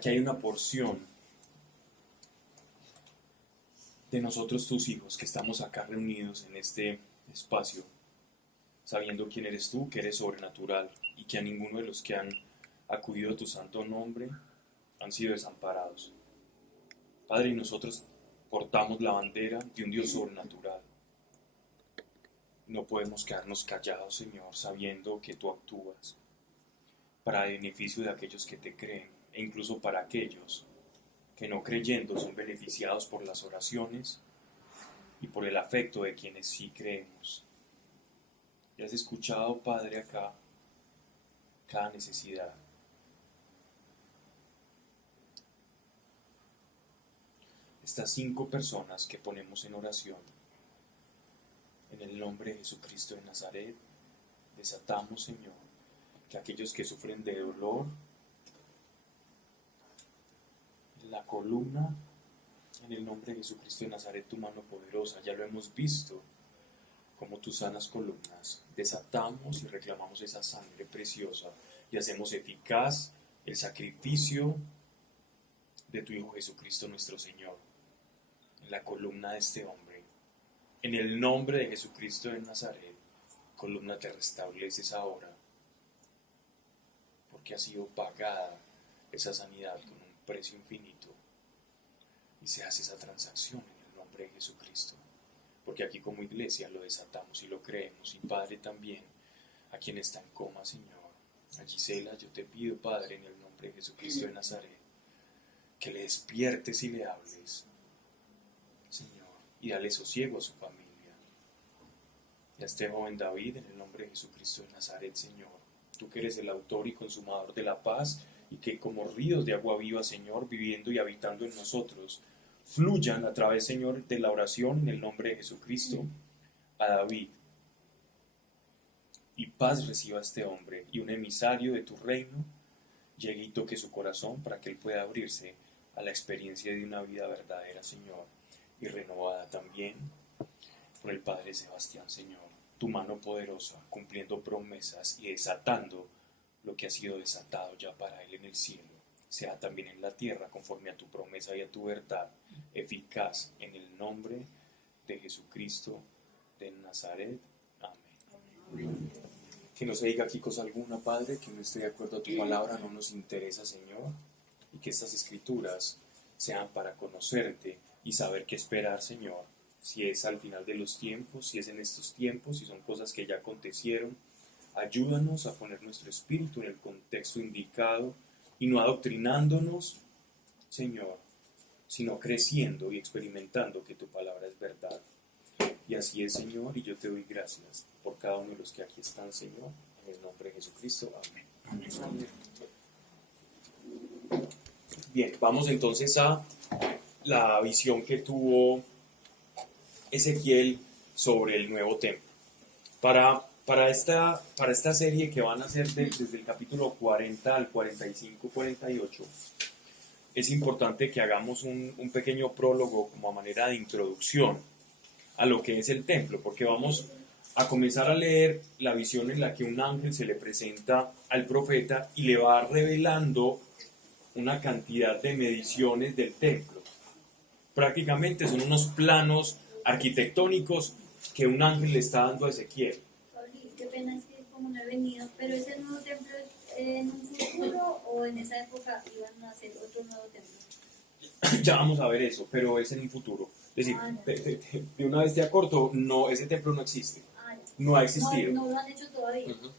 aquí hay una porción de nosotros, tus hijos, que estamos acá reunidos en este espacio, sabiendo quién eres tú, que eres sobrenatural, y que a ninguno de los que han acudido a tu santo nombre han sido desamparados. Padre, y nosotros portamos la bandera de un Dios sobrenatural. No podemos quedarnos callados, Señor, sabiendo que tú actúas para beneficio de aquellos que te creen, e incluso para aquellos que no creyendo son beneficiados por las oraciones y por el afecto de quienes sí creemos. Y has escuchado, Padre, acá cada necesidad. Estas 5 personas que ponemos en oración, en el nombre de Jesucristo de Nazaret, desatamos, Señor, que aquellos que sufren de dolor, la columna, en el nombre de Jesucristo de Nazaret, tu mano poderosa, ya lo hemos visto, como tus sanas columnas, desatamos y reclamamos esa sangre preciosa y hacemos eficaz el sacrificio de tu Hijo Jesucristo nuestro Señor, en la columna de este hombre. En el nombre de Jesucristo de Nazaret, columna, te restableces ahora, porque ha sido pagada esa sanidad con un precio infinito, y se hace esa transacción en el nombre de Jesucristo, porque aquí como iglesia lo desatamos y lo creemos. Y Padre, también a quien está en coma, Señor, a Gisela, yo te pido, Padre, en el nombre de Jesucristo de Nazaret, que le despiertes y le hables, Señor, y dale sosiego a su familia. Y a este joven David, en el nombre de Jesucristo de Nazaret, Señor, tú que eres el autor y consumador de la paz, y que como ríos de agua viva, Señor, viviendo y habitando en nosotros, fluyan a través, Señor, de la oración en el nombre de Jesucristo a David. Y paz reciba a este hombre, y un emisario de tu reino llegue y toque su corazón para que él pueda abrirse a la experiencia de una vida verdadera, Señor, y renovada también por el Padre Sebastián, Señor. Tu mano poderosa, cumpliendo promesas y desatando lo que ha sido desatado ya para él en el cielo, sea también en la tierra conforme a tu promesa y a tu verdad, eficaz en el nombre de Jesucristo de Nazaret. Amén. Que no se diga aquí cosa alguna, Padre, que no esté de acuerdo a tu palabra, no nos interesa, Señor, y que estas escrituras sean para conocerte y saber qué esperar, Señor, si es al final de los tiempos, si es en estos tiempos, si son cosas que ya acontecieron. Ayúdanos a poner nuestro espíritu en el contexto indicado y no adoctrinándonos, Señor, sino creciendo y experimentando que tu palabra es verdad. Y así es, Señor, y yo te doy gracias por cada uno de los que aquí están, Señor, en el nombre de Jesucristo. Amén. Amén. Bien, vamos entonces a la visión que tuvo Ezequiel sobre el nuevo templo. Para esta serie que van a hacer desde el capítulo 40 al 45-48, es importante que hagamos un pequeño prólogo como a manera de introducción a lo que es el templo, porque vamos a comenzar a leer la visión en la que un ángel se le presenta al profeta y le va revelando una cantidad de mediciones del templo. Prácticamente son unos planos arquitectónicos que un ángel le está dando a Ezequiel. Qué pena, es que como no he venido, pero ese nuevo templo es en un futuro o en esa época iban a hacer otro nuevo templo. Ya vamos a ver eso, pero es en un futuro. Es decir, de una vez te acorto, no, ese templo no existe. No ha existido. No lo han hecho todavía. Uh-huh.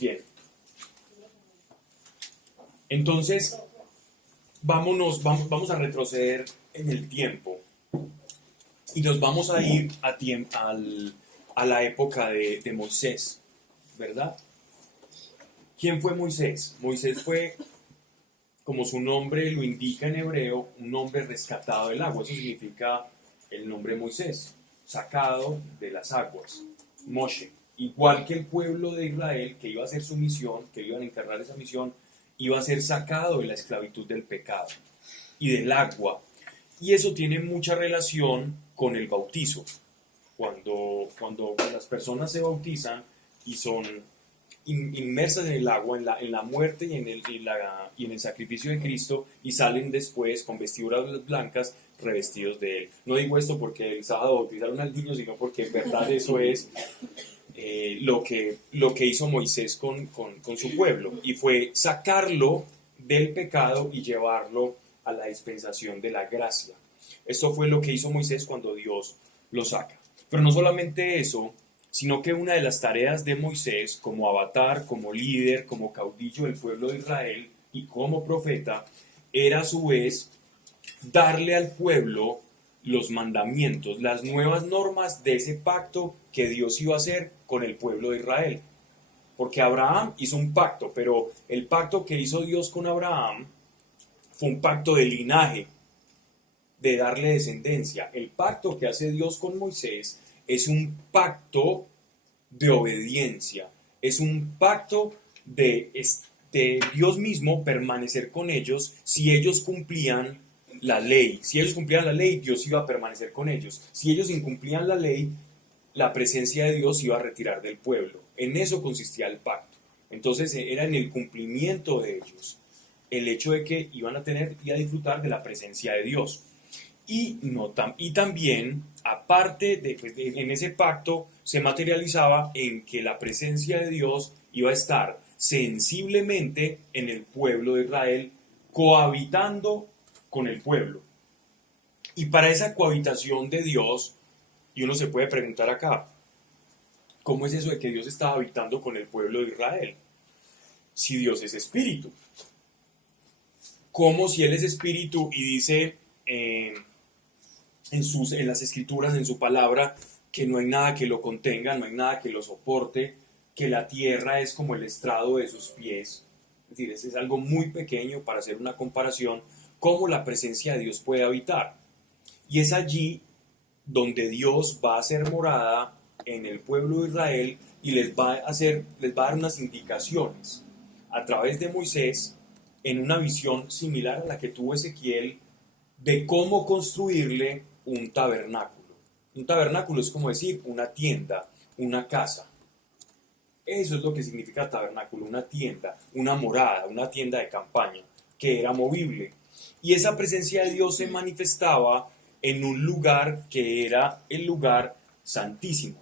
Bien. Entonces, vamos a retroceder en el tiempo y nos vamos a ir a la época de Moisés, ¿verdad? ¿Quién fue Moisés? Moisés fue, como su nombre lo indica en hebreo, un hombre rescatado del agua. Eso significa el nombre Moisés, sacado de las aguas, Moshe. Igual que el pueblo de Israel, que iba a hacer su misión, que iban a encargar esa misión, iba a ser sacado de la esclavitud del pecado y del agua. Y eso tiene mucha relación con el bautizo. Cuando las personas se bautizan y inmersas en el agua, en la muerte y en el sacrificio de Cristo, y salen después con vestiduras blancas revestidos de Él. No digo esto porque el sábado bautizaron al niño, sino porque en verdad eso es lo que hizo Moisés con su pueblo, y fue sacarlo del pecado y llevarlo a la dispensación de la gracia. Esto fue lo que hizo Moisés cuando Dios lo saca. Pero no solamente eso, sino que una de las tareas de Moisés como avatar, como líder, como caudillo del pueblo de Israel y como profeta, era a su vez darle al pueblo los mandamientos, las nuevas normas de ese pacto que Dios iba a hacer con el pueblo de Israel. Porque Abraham hizo un pacto, pero el pacto que hizo Dios con Abraham fue un pacto de linaje, de darle descendencia. El pacto que hace Dios con Moisés es un pacto de obediencia, es un pacto de Dios mismo permanecer con ellos si ellos cumplían la ley. Si ellos cumplían la ley, Dios iba a permanecer con ellos. Si ellos incumplían la ley, la presencia de Dios iba a retirar del pueblo. En eso consistía el pacto. Entonces era en el cumplimiento de ellos, el hecho de que iban a tener y a disfrutar de la presencia de Dios. Y también, aparte en ese pacto, se materializaba en que la presencia de Dios iba a estar sensiblemente en el pueblo de Israel, cohabitando con el pueblo. Y para esa cohabitación de Dios, y uno se puede preguntar acá, ¿cómo es eso de que Dios estaba habitando con el pueblo de Israel? Si Dios es espíritu. ¿Cómo si Él es espíritu y dice en las escrituras, en su palabra, que no hay nada que lo contenga, no hay nada que lo soporte, que la tierra es como el estrado de sus pies? Es decir, es algo muy pequeño para hacer una comparación, cómo la presencia de Dios puede habitar. Y es allí donde Dios va a hacer morada en el pueblo de Israel y les va a dar unas indicaciones a través de Moisés, en una visión similar a la que tuvo Ezequiel, de cómo construirle un tabernáculo. Un tabernáculo es como decir una tienda, una casa. Eso es lo que significa tabernáculo, una tienda, una morada, una tienda de campaña, que era movible. Y esa presencia de Dios se manifestaba en un lugar que era el lugar santísimo.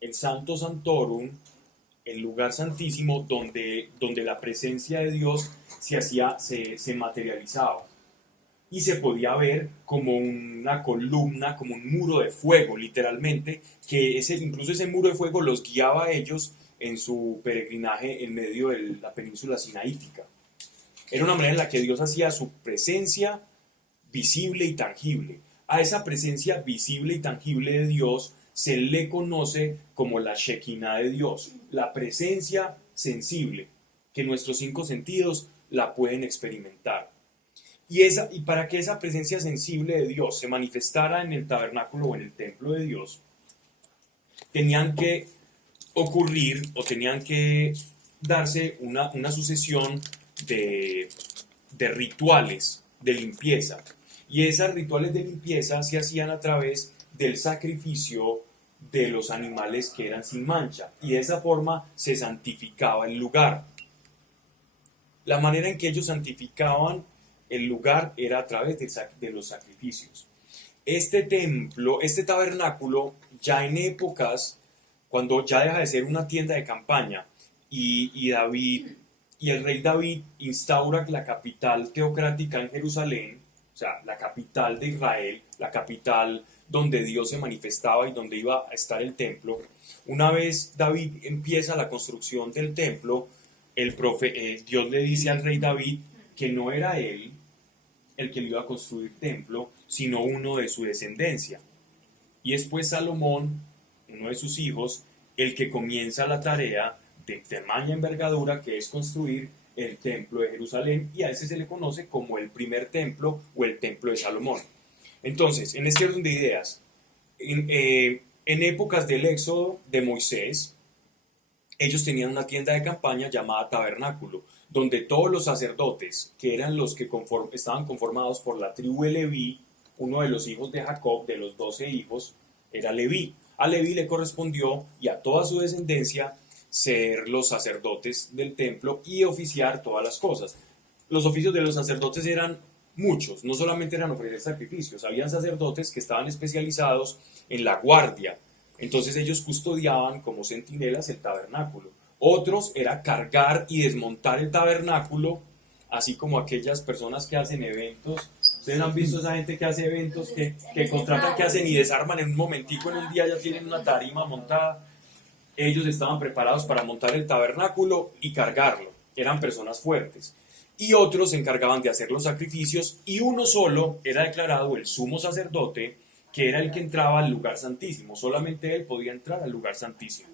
El Santo Santorum, el lugar santísimo donde la presencia de Dios se materializaba. Y se podía ver como una columna, como un muro de fuego, literalmente, que incluso ese muro de fuego los guiaba a ellos en su peregrinaje en medio de la península sinaítica. Era una manera en la que Dios hacía su presencia visible y tangible. A esa presencia visible y tangible de Dios se le conoce como la Shekinah de Dios, la presencia sensible, que nuestros 5 sentidos la pueden experimentar. Y para que esa presencia sensible de Dios se manifestara en el tabernáculo o en el templo de Dios, tenían que ocurrir o tenían que darse una sucesión de rituales de limpieza. Y esos rituales de limpieza se hacían a través del sacrificio de los animales que eran sin mancha. Y de esa forma se santificaba el lugar. La manera en que ellos santificaban el lugar era a través de los sacrificios. Este templo, este tabernáculo, ya en épocas, cuando ya deja de ser una tienda de campaña y el rey David instaura la capital teocrática en Jerusalén, o sea, la capital de Israel, la capital donde Dios se manifestaba y donde iba a estar el templo. Una vez David empieza la construcción del templo, Dios le dice al rey David que no era él el que le iba a construir templo, sino uno de su descendencia. Y después Salomón, uno de sus hijos, el que comienza la tarea de tamaña envergadura, que es construir el templo de Jerusalén, y a ese se le conoce como el primer templo o el templo de Salomón. Entonces, en este orden de ideas, en épocas del éxodo de Moisés, ellos tenían una tienda de campaña llamada tabernáculo, donde todos los sacerdotes, que eran los que estaban conformados por la tribu de Leví, uno de los hijos de Jacob, de los 12 hijos, era Leví. A Leví le correspondió, y a toda su descendencia, ser los sacerdotes del templo y oficiar todas las cosas. Los oficios de los sacerdotes eran muchos, no solamente eran ofrecer sacrificios, habían sacerdotes que estaban especializados en la guardia, entonces ellos custodiaban como centinelas el tabernáculo. Otros era cargar y desmontar el tabernáculo, así como aquellas personas que hacen eventos. Ustedes han visto esa gente que hace eventos, que contratan, que hacen y desarman en un momentico, en un día ya tienen una tarima montada. Ellos estaban preparados para montar el tabernáculo y cargarlo, eran personas fuertes. Y otros se encargaban de hacer los sacrificios, y uno solo era declarado el sumo sacerdote, que era el que entraba al lugar santísimo. Solamente él podía entrar al lugar santísimo.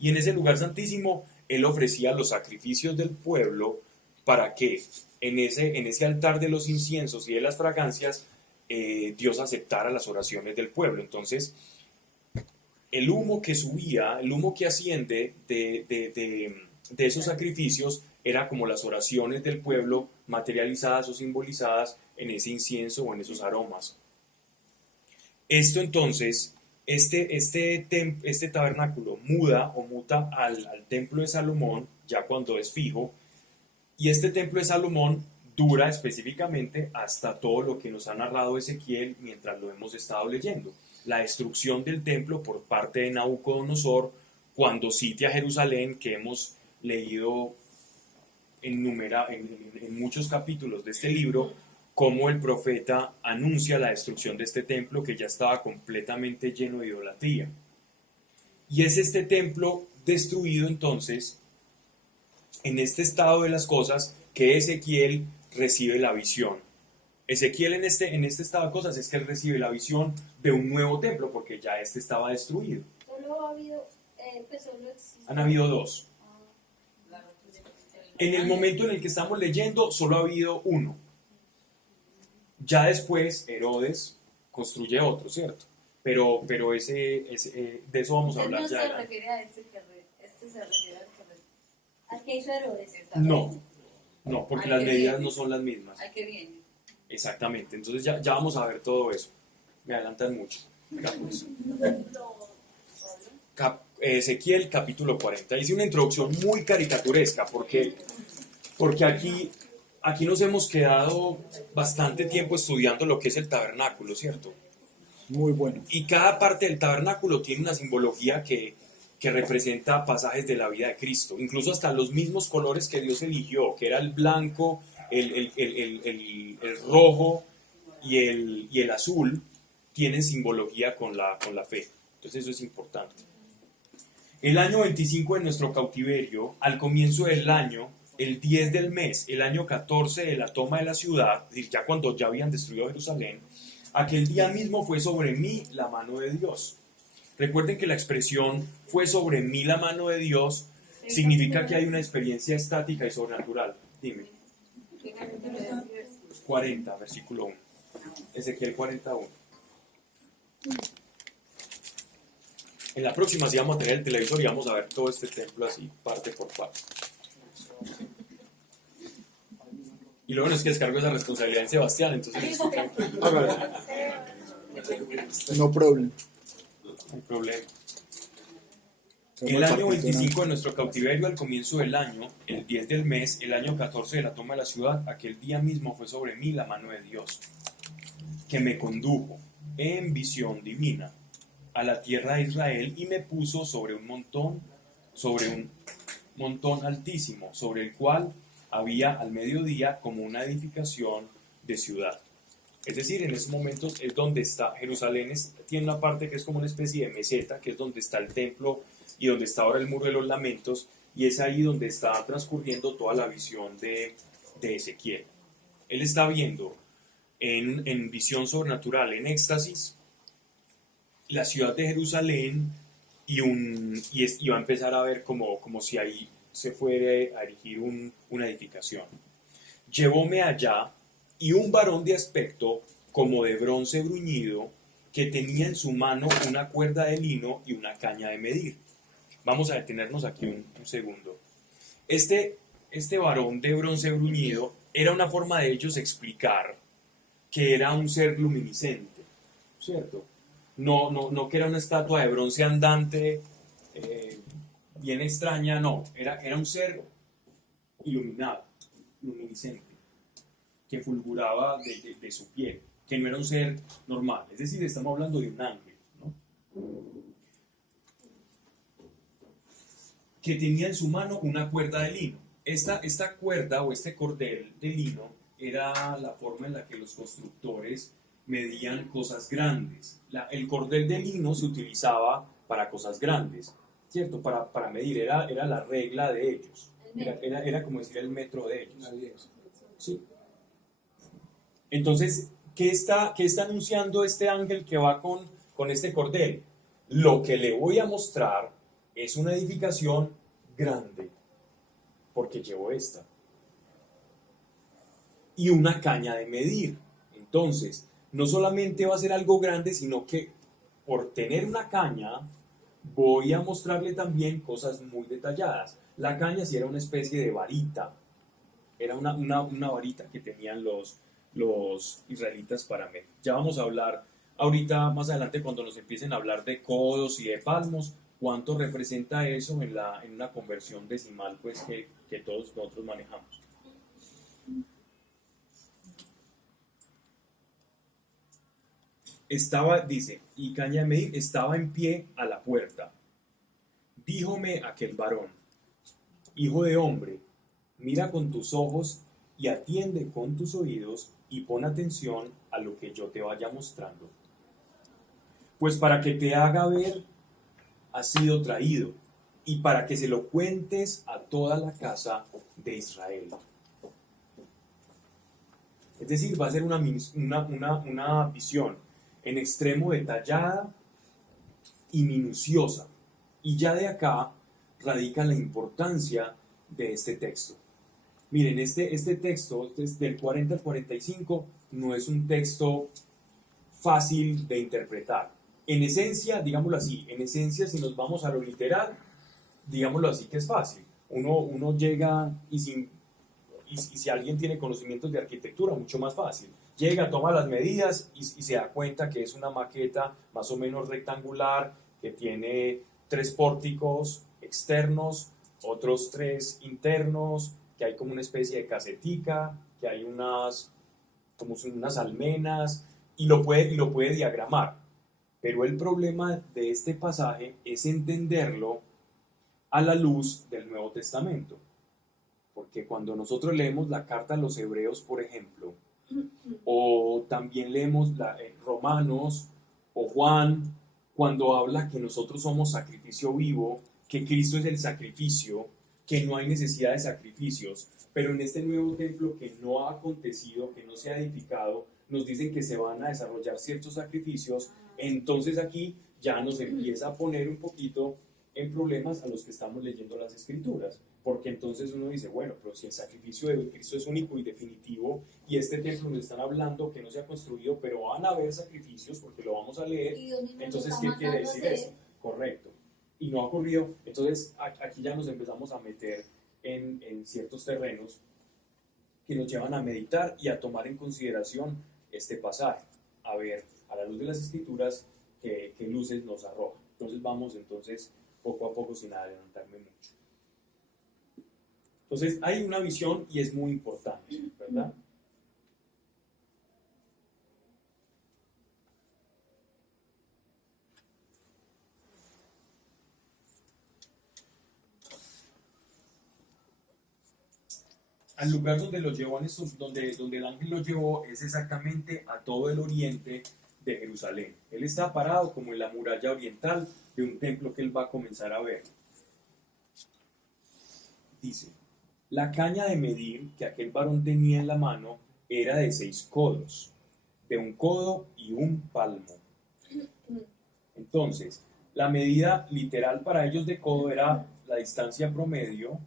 Y en ese lugar santísimo él ofrecía los sacrificios del pueblo para que en ese altar de los inciensos y de las fragancias Dios aceptara las oraciones del pueblo. Entonces el humo que subía, el humo que asciende de esos sacrificios era como las oraciones del pueblo materializadas o simbolizadas en ese incienso o en esos aromas. Esto entonces, este tabernáculo muta al templo de Salomón, ya cuando es fijo, y este templo de Salomón dura específicamente hasta todo lo que nos ha narrado Ezequiel mientras lo hemos estado leyendo. La destrucción del templo por parte de Nabucodonosor cuando sitia Jerusalén, que hemos leído en muchos capítulos de este libro, cómo el profeta anuncia la destrucción de este templo que ya estaba completamente lleno de idolatría. Y es este templo destruido entonces, en este estado de las cosas, que Ezequiel recibe la visión. Ezequiel en este estado de cosas es que él recibe la visión de un nuevo templo, porque ya este estaba destruido. Solo ha habido, solo existe. Han habido dos. En el momento en el que estamos leyendo, solo ha habido uno. Ya después, Herodes construye otro, ¿cierto? Pero de eso vamos a hablar no ya. Se refiere a este se refiere ¿A qué hizo Herodes? No, porque las medidas no son las mismas. Al que viene. Exactamente, entonces ya vamos a ver todo eso. Me adelantan mucho. Ezequiel capítulo 40. Hice una introducción muy caricaturesca porque aquí nos hemos quedado bastante tiempo estudiando lo que es el tabernáculo, ¿cierto? Muy bueno. Y cada parte del tabernáculo tiene una simbología que representa pasajes de la vida de Cristo, incluso hasta los mismos colores que Dios eligió, que era el blanco, el rojo y el azul, tienen simbología con la fe. Entonces eso es importante. El año 25 de nuestro cautiverio, al comienzo del año, el 10 del mes, el año 14 de la toma de la ciudad, es decir, ya cuando ya habían destruido Jerusalén, aquel día mismo fue sobre mí la mano de Dios. Recuerden que la expresión fue sobre mí la mano de Dios significa que hay una experiencia estática y sobrenatural. Dime. 40, versículo 1. Ezequiel 41. En la próxima sí vamos a tener el televisor y vamos a ver todo este templo así, parte por parte. Y lo bueno es que descargo esa responsabilidad en Sebastián, entonces No problem. no hay problema. El año 25 de nuestro cautiverio, al comienzo del año, el 10 del mes, el año 14 de la toma de la ciudad, aquel día mismo fue sobre mí la mano de Dios, que me condujo en visión divina a la tierra de Israel y me puso sobre un montón altísimo, sobre el cual había al mediodía como una edificación de ciudad. Es decir, en esos momentos es donde está Jerusalén, tiene una parte que es como una especie de meseta, que es donde está el templo y donde está ahora el muro de los lamentos, y es ahí donde está transcurriendo toda la visión de Ezequiel. Él está viendo en visión sobrenatural, en éxtasis, la ciudad de Jerusalén y va a empezar a ver como si ahí se fuera a erigir una edificación. Llevóme allá, y un varón de aspecto como de bronce bruñido, que tenía en su mano una cuerda de lino y una caña de medir. Vamos a detenernos aquí un segundo. Este varón de bronce bruñido era una forma de ellos explicar que era un ser luminiscente, ¿cierto? No que era una estatua de bronce andante, bien extraña, no, era un ser iluminado, luminiscente, que fulguraba de su piel, que no era un ser normal, es decir, estamos hablando de un ángel, ¿no? Que tenía en su mano una cuerda de lino. Esta cuerda o este cordel de lino era la forma en la que los constructores medían cosas grandes. El cordel de lino se utilizaba para cosas grandes, ¿cierto? Para medir, era la regla de ellos. Era como decir el metro de ellos. Sí. Entonces, ¿qué está anunciando este ángel que va con este cordel? Lo que le voy a mostrar es una edificación grande, porque llevo esta. Y una caña de medir. Entonces, no solamente va a ser algo grande, sino que por tener una caña, voy a mostrarle también cosas muy detalladas. La caña sí era una especie de varita. Era una varita que tenían los israelitas para medir. Ya vamos a hablar ahorita, más adelante, cuando nos empiecen a hablar de codos y de palmos, cuánto representa eso en una conversión decimal pues, que todos nosotros manejamos. Dice, y caña de medir, estaba en pie a la puerta. Díjome aquel varón, hijo de hombre, mira con tus ojos y atiende con tus oídos y pon atención a lo que yo te vaya mostrando. Pues para que te haga ver, has sido traído, y para que se lo cuentes a toda la casa de Israel. Es decir, va a ser una visión en extremo detallada y minuciosa. Y ya de acá radica la importancia de este texto. Miren, este texto, del 40 al 45, no es un texto fácil de interpretar. En esencia, digámoslo así, si nos vamos a lo literal, digámoslo así que es fácil. Uno llega y si alguien tiene conocimientos de arquitectura, mucho más fácil. Llega, toma las medidas y se da cuenta que es una maqueta más o menos rectangular, que tiene 3 pórticos externos, otros 3 internos, que hay como una especie de casetica, que hay unas almenas, y lo puede diagramar. Pero el problema de este pasaje es entenderlo a la luz del Nuevo Testamento. Porque cuando nosotros leemos la carta a los Hebreos, por ejemplo, o también leemos Romanos o Juan, cuando habla que nosotros somos sacrificio vivo, que Cristo es el sacrificio, que no hay necesidad de sacrificios, pero en este nuevo templo que no ha acontecido, que no se ha edificado, nos dicen que se van a desarrollar ciertos sacrificios, entonces aquí ya nos empieza a poner un poquito en problemas a los que estamos leyendo las Escrituras, porque entonces uno dice, bueno, pero si el sacrificio de Cristo es único y definitivo, y este templo nos están hablando que no se ha construido, pero van a haber sacrificios, porque lo vamos a leer, entonces, ¿qué quiere decir eso? Correcto. Y no ha ocurrido, entonces aquí ya nos empezamos a meter en ciertos terrenos que nos llevan a meditar y a tomar en consideración este pasaje, a ver, a la luz de las Escrituras, qué luces nos arroja. Entonces vamos poco a poco sin adelantarme mucho. Entonces hay una visión y es muy importante, ¿verdad? Al lugar donde lo llevó donde el ángel lo llevó es exactamente a todo el oriente de Jerusalén. Él está parado como en la muralla oriental de un templo que él va a comenzar a ver. Dice, la caña de medir que aquel varón tenía en la mano era de 6 codos, de 1 codo y 1 palmo. Entonces, la medida literal para ellos de codo era la distancia promedio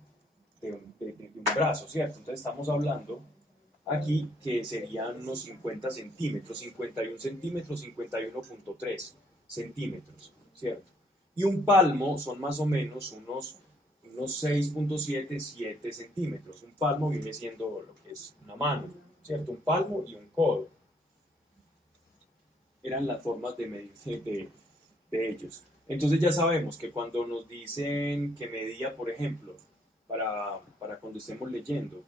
de un brazo, ¿cierto? Entonces estamos hablando aquí que serían unos 50 centímetros, 51 centímetros, 51.3 centímetros, ¿cierto? Y un palmo son más o menos unos 6.7, 7 centímetros. Un palmo viene siendo lo que es una mano, ¿cierto? Un palmo y un codo. Eran las formas de medir de ellos. Entonces ya sabemos que cuando nos dicen que medía, por ejemplo, para cuando estemos leyendo,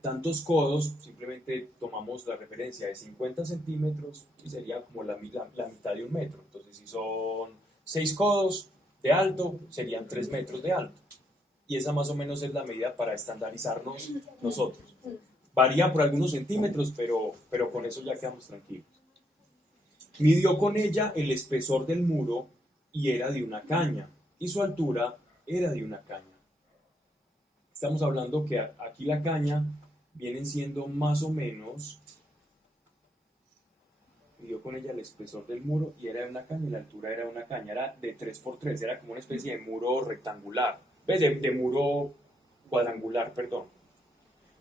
tantos codos, simplemente tomamos la referencia de 50 centímetros y sería como la mitad de un metro. Entonces, si son 6 codos de alto, serían 3 metros de alto. Y esa más o menos es la medida para estandarizarnos nosotros. Varía por algunos centímetros, pero con eso ya quedamos tranquilos. Midió con ella el espesor del muro y era de una caña, y su altura era de una caña. Estamos hablando que aquí la caña vienen siendo más o menos, midió con ella el espesor del muro y era de una caña y la altura era de una caña, era de 3 por 3, era como una especie de muro rectangular, de muro cuadrangular, perdón.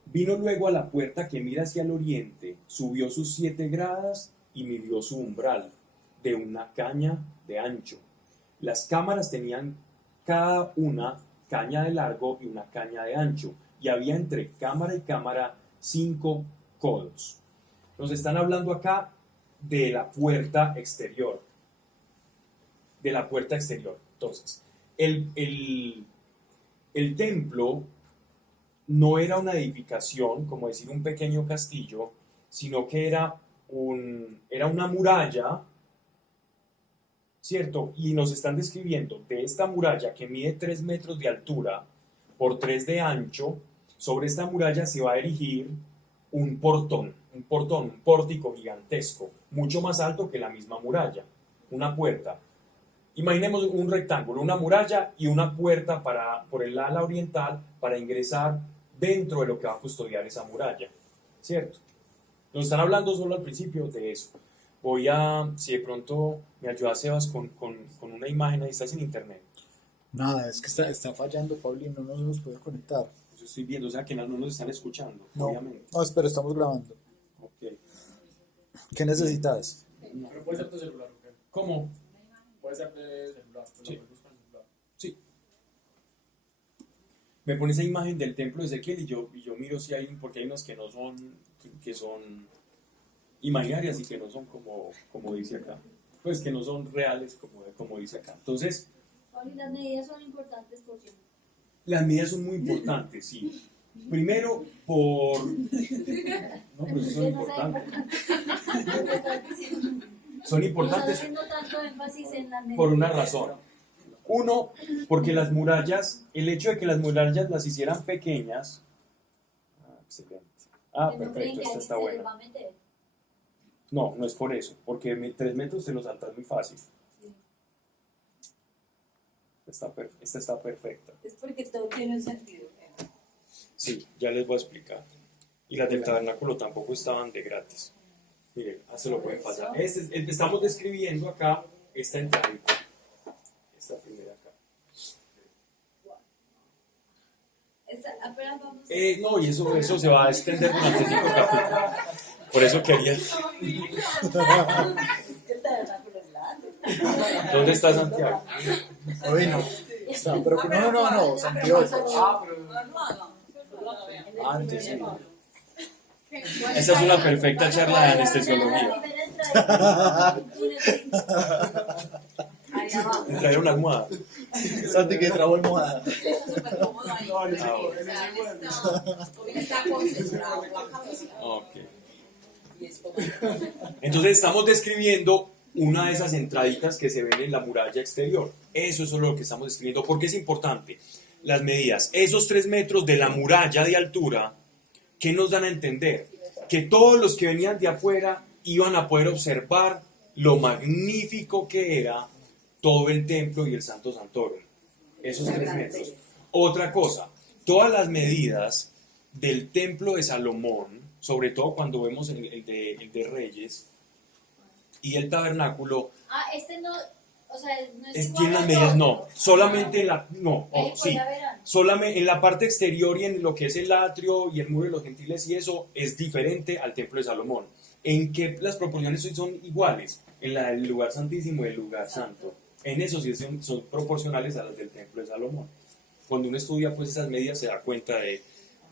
Vino luego a la puerta que mira hacia el oriente, subió sus 7 gradas y midió su umbral, de una caña de ancho. Las cámaras tenían cada una caña de largo y una caña de ancho, y había entre cámara y cámara 5 codos. Nos están hablando acá de la puerta exterior. De la puerta exterior. Entonces, el templo no era una edificación, como decir un pequeño castillo, sino que era una muralla, ¿cierto? Y nos están describiendo de esta muralla que mide 3 metros de altura por 3 de ancho. Sobre esta muralla se va a erigir un pórtico gigantesco, mucho más alto que la misma muralla, una puerta. Imaginemos un rectángulo, una muralla y una puerta por el ala oriental para ingresar dentro de lo que va a custodiar esa muralla, ¿cierto? Nos están hablando solo al principio de eso. Si de pronto me ayuda Sebas con una imagen, ahí estás en internet. Nada, es que está fallando, Pablo, y no nos hemos podido conectar. Pues estoy viendo, o sea que no nos están escuchando, No, obviamente. no, espera, estamos grabando. Ok. ¿Qué necesitas? Pero puede ser de celular, ¿ok? ¿Cómo? Puede ser de celular, pero Sí. lo puedes buscar en celular. Sí. Me pone esa imagen del templo de Ezequiel y yo miro si hay, porque hay unas que no son, que son imaginarias y que no son como dice acá. Pues que no son reales como dice acá. Entonces, Pablo, las medidas son importantes porque las medidas son muy importantes, sí. Primero, no, pero sí son importantes. Son no estás importantes haciendo tanto énfasis en las medidas. por una razón. Uno, porque las murallas, el hecho de que las murallas las hicieran pequeñas. Excelente. Que no creen Perfecto, que esta alguien está se buena. les va a meter. No, no es por eso, porque 3 metros te los saltas muy fácil. Esta está perfecta. Es porque todo tiene un sentido. Sí, ya les voy a explicar. Y las del tabernáculo tampoco estaban de gratis. Miren, se lo pueden pasar. Estamos describiendo acá esta entradita. Esta primera acá. Apenas vamos No, y eso se va a extender durante 5 capítulos. Por eso quería. el tabernáculo es grande. ¿Dónde está Santiago? Hoy no. Está, pero no, Santiago. Antes sí. Esa es una perfecta charla de anestesiología. Ahí abajo. Me trajeron una almohada. Santi que trajo almohada. Está súper cómodo ahí. Está concentrado, baja velocidad. Ok. Y es como Entonces estamos describiendo una de esas entraditas que se ven en la muralla exterior. Eso es lo que estamos describiendo. ¿Por qué es importante? Las medidas. Esos 3 metros de la muralla de altura, ¿qué nos dan a entender? Que todos los que venían de afuera iban a poder observar lo magnífico que era todo el templo y el Santo Santorum. Esos 3 metros. Otra cosa, todas las medidas del templo de Salomón, sobre todo cuando vemos el de Reyes y el tabernáculo, Este no, o sea, no es igual tiene a las medidas, no, todo. solamente en la, no, Pues sí, ya verán. solamente en la parte exterior y en lo que es el atrio y el muro de los gentiles y eso es diferente al templo de Salomón. ¿En qué las proporciones son iguales? En la del lugar santísimo y el lugar santo. En eso sí son proporcionales a las del templo de Salomón. Cuando uno estudia pues esas medidas se da cuenta de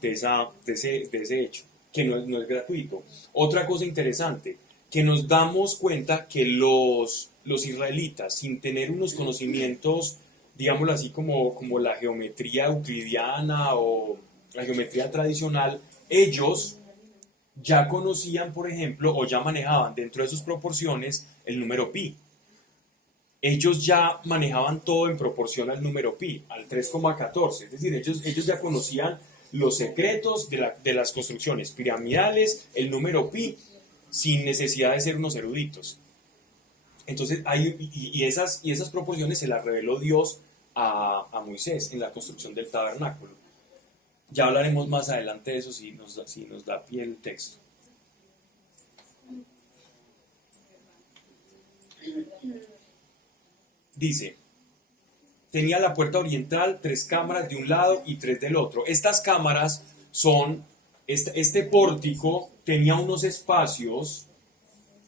ese hecho, que no es gratuito. Otra cosa interesante, que nos damos cuenta que los los israelitas, sin tener unos conocimientos, digámoslo así, como la geometría euclidiana o la geometría tradicional, ellos ya conocían, por ejemplo, o ya manejaban dentro de sus proporciones el número pi. Ellos ya manejaban todo en proporción al número pi, al 3,14. Es decir, ellos ya conocían los secretos de las construcciones piramidales, el número pi, sin necesidad de ser unos eruditos. Entonces, esas proporciones se las reveló Dios a Moisés en la construcción del tabernáculo. Ya hablaremos más adelante de eso si nos da pie el texto. Dice, tenía la puerta oriental 3 cámaras de un lado y 3 del otro. Estas cámaras son, este pórtico tenía unos espacios,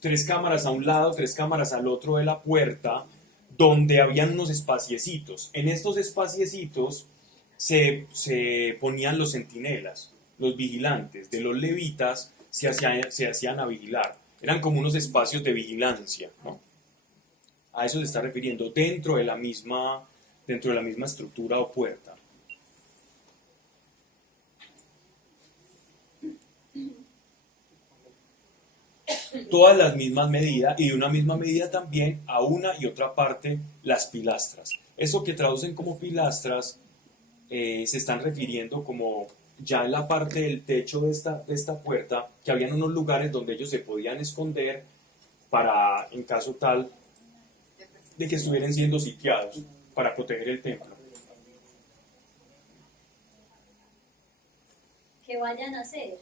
3 cámaras a un lado, 3 cámaras al otro de la puerta, donde habían unos espaciecitos. En estos espaciecitos se ponían los centinelas, los vigilantes. De los levitas se hacían a vigilar. Eran como unos espacios de vigilancia, ¿no? A eso se está refiriendo dentro de la misma estructura o puerta. Todas las mismas medidas y de una misma medida también a una y otra parte las pilastras. Eso que traducen como pilastras se están refiriendo como ya en la parte del techo de esta puerta, que habían unos lugares donde ellos se podían esconder para, en caso tal, de que estuvieran siendo sitiados para proteger el templo. Que vayan a hacer.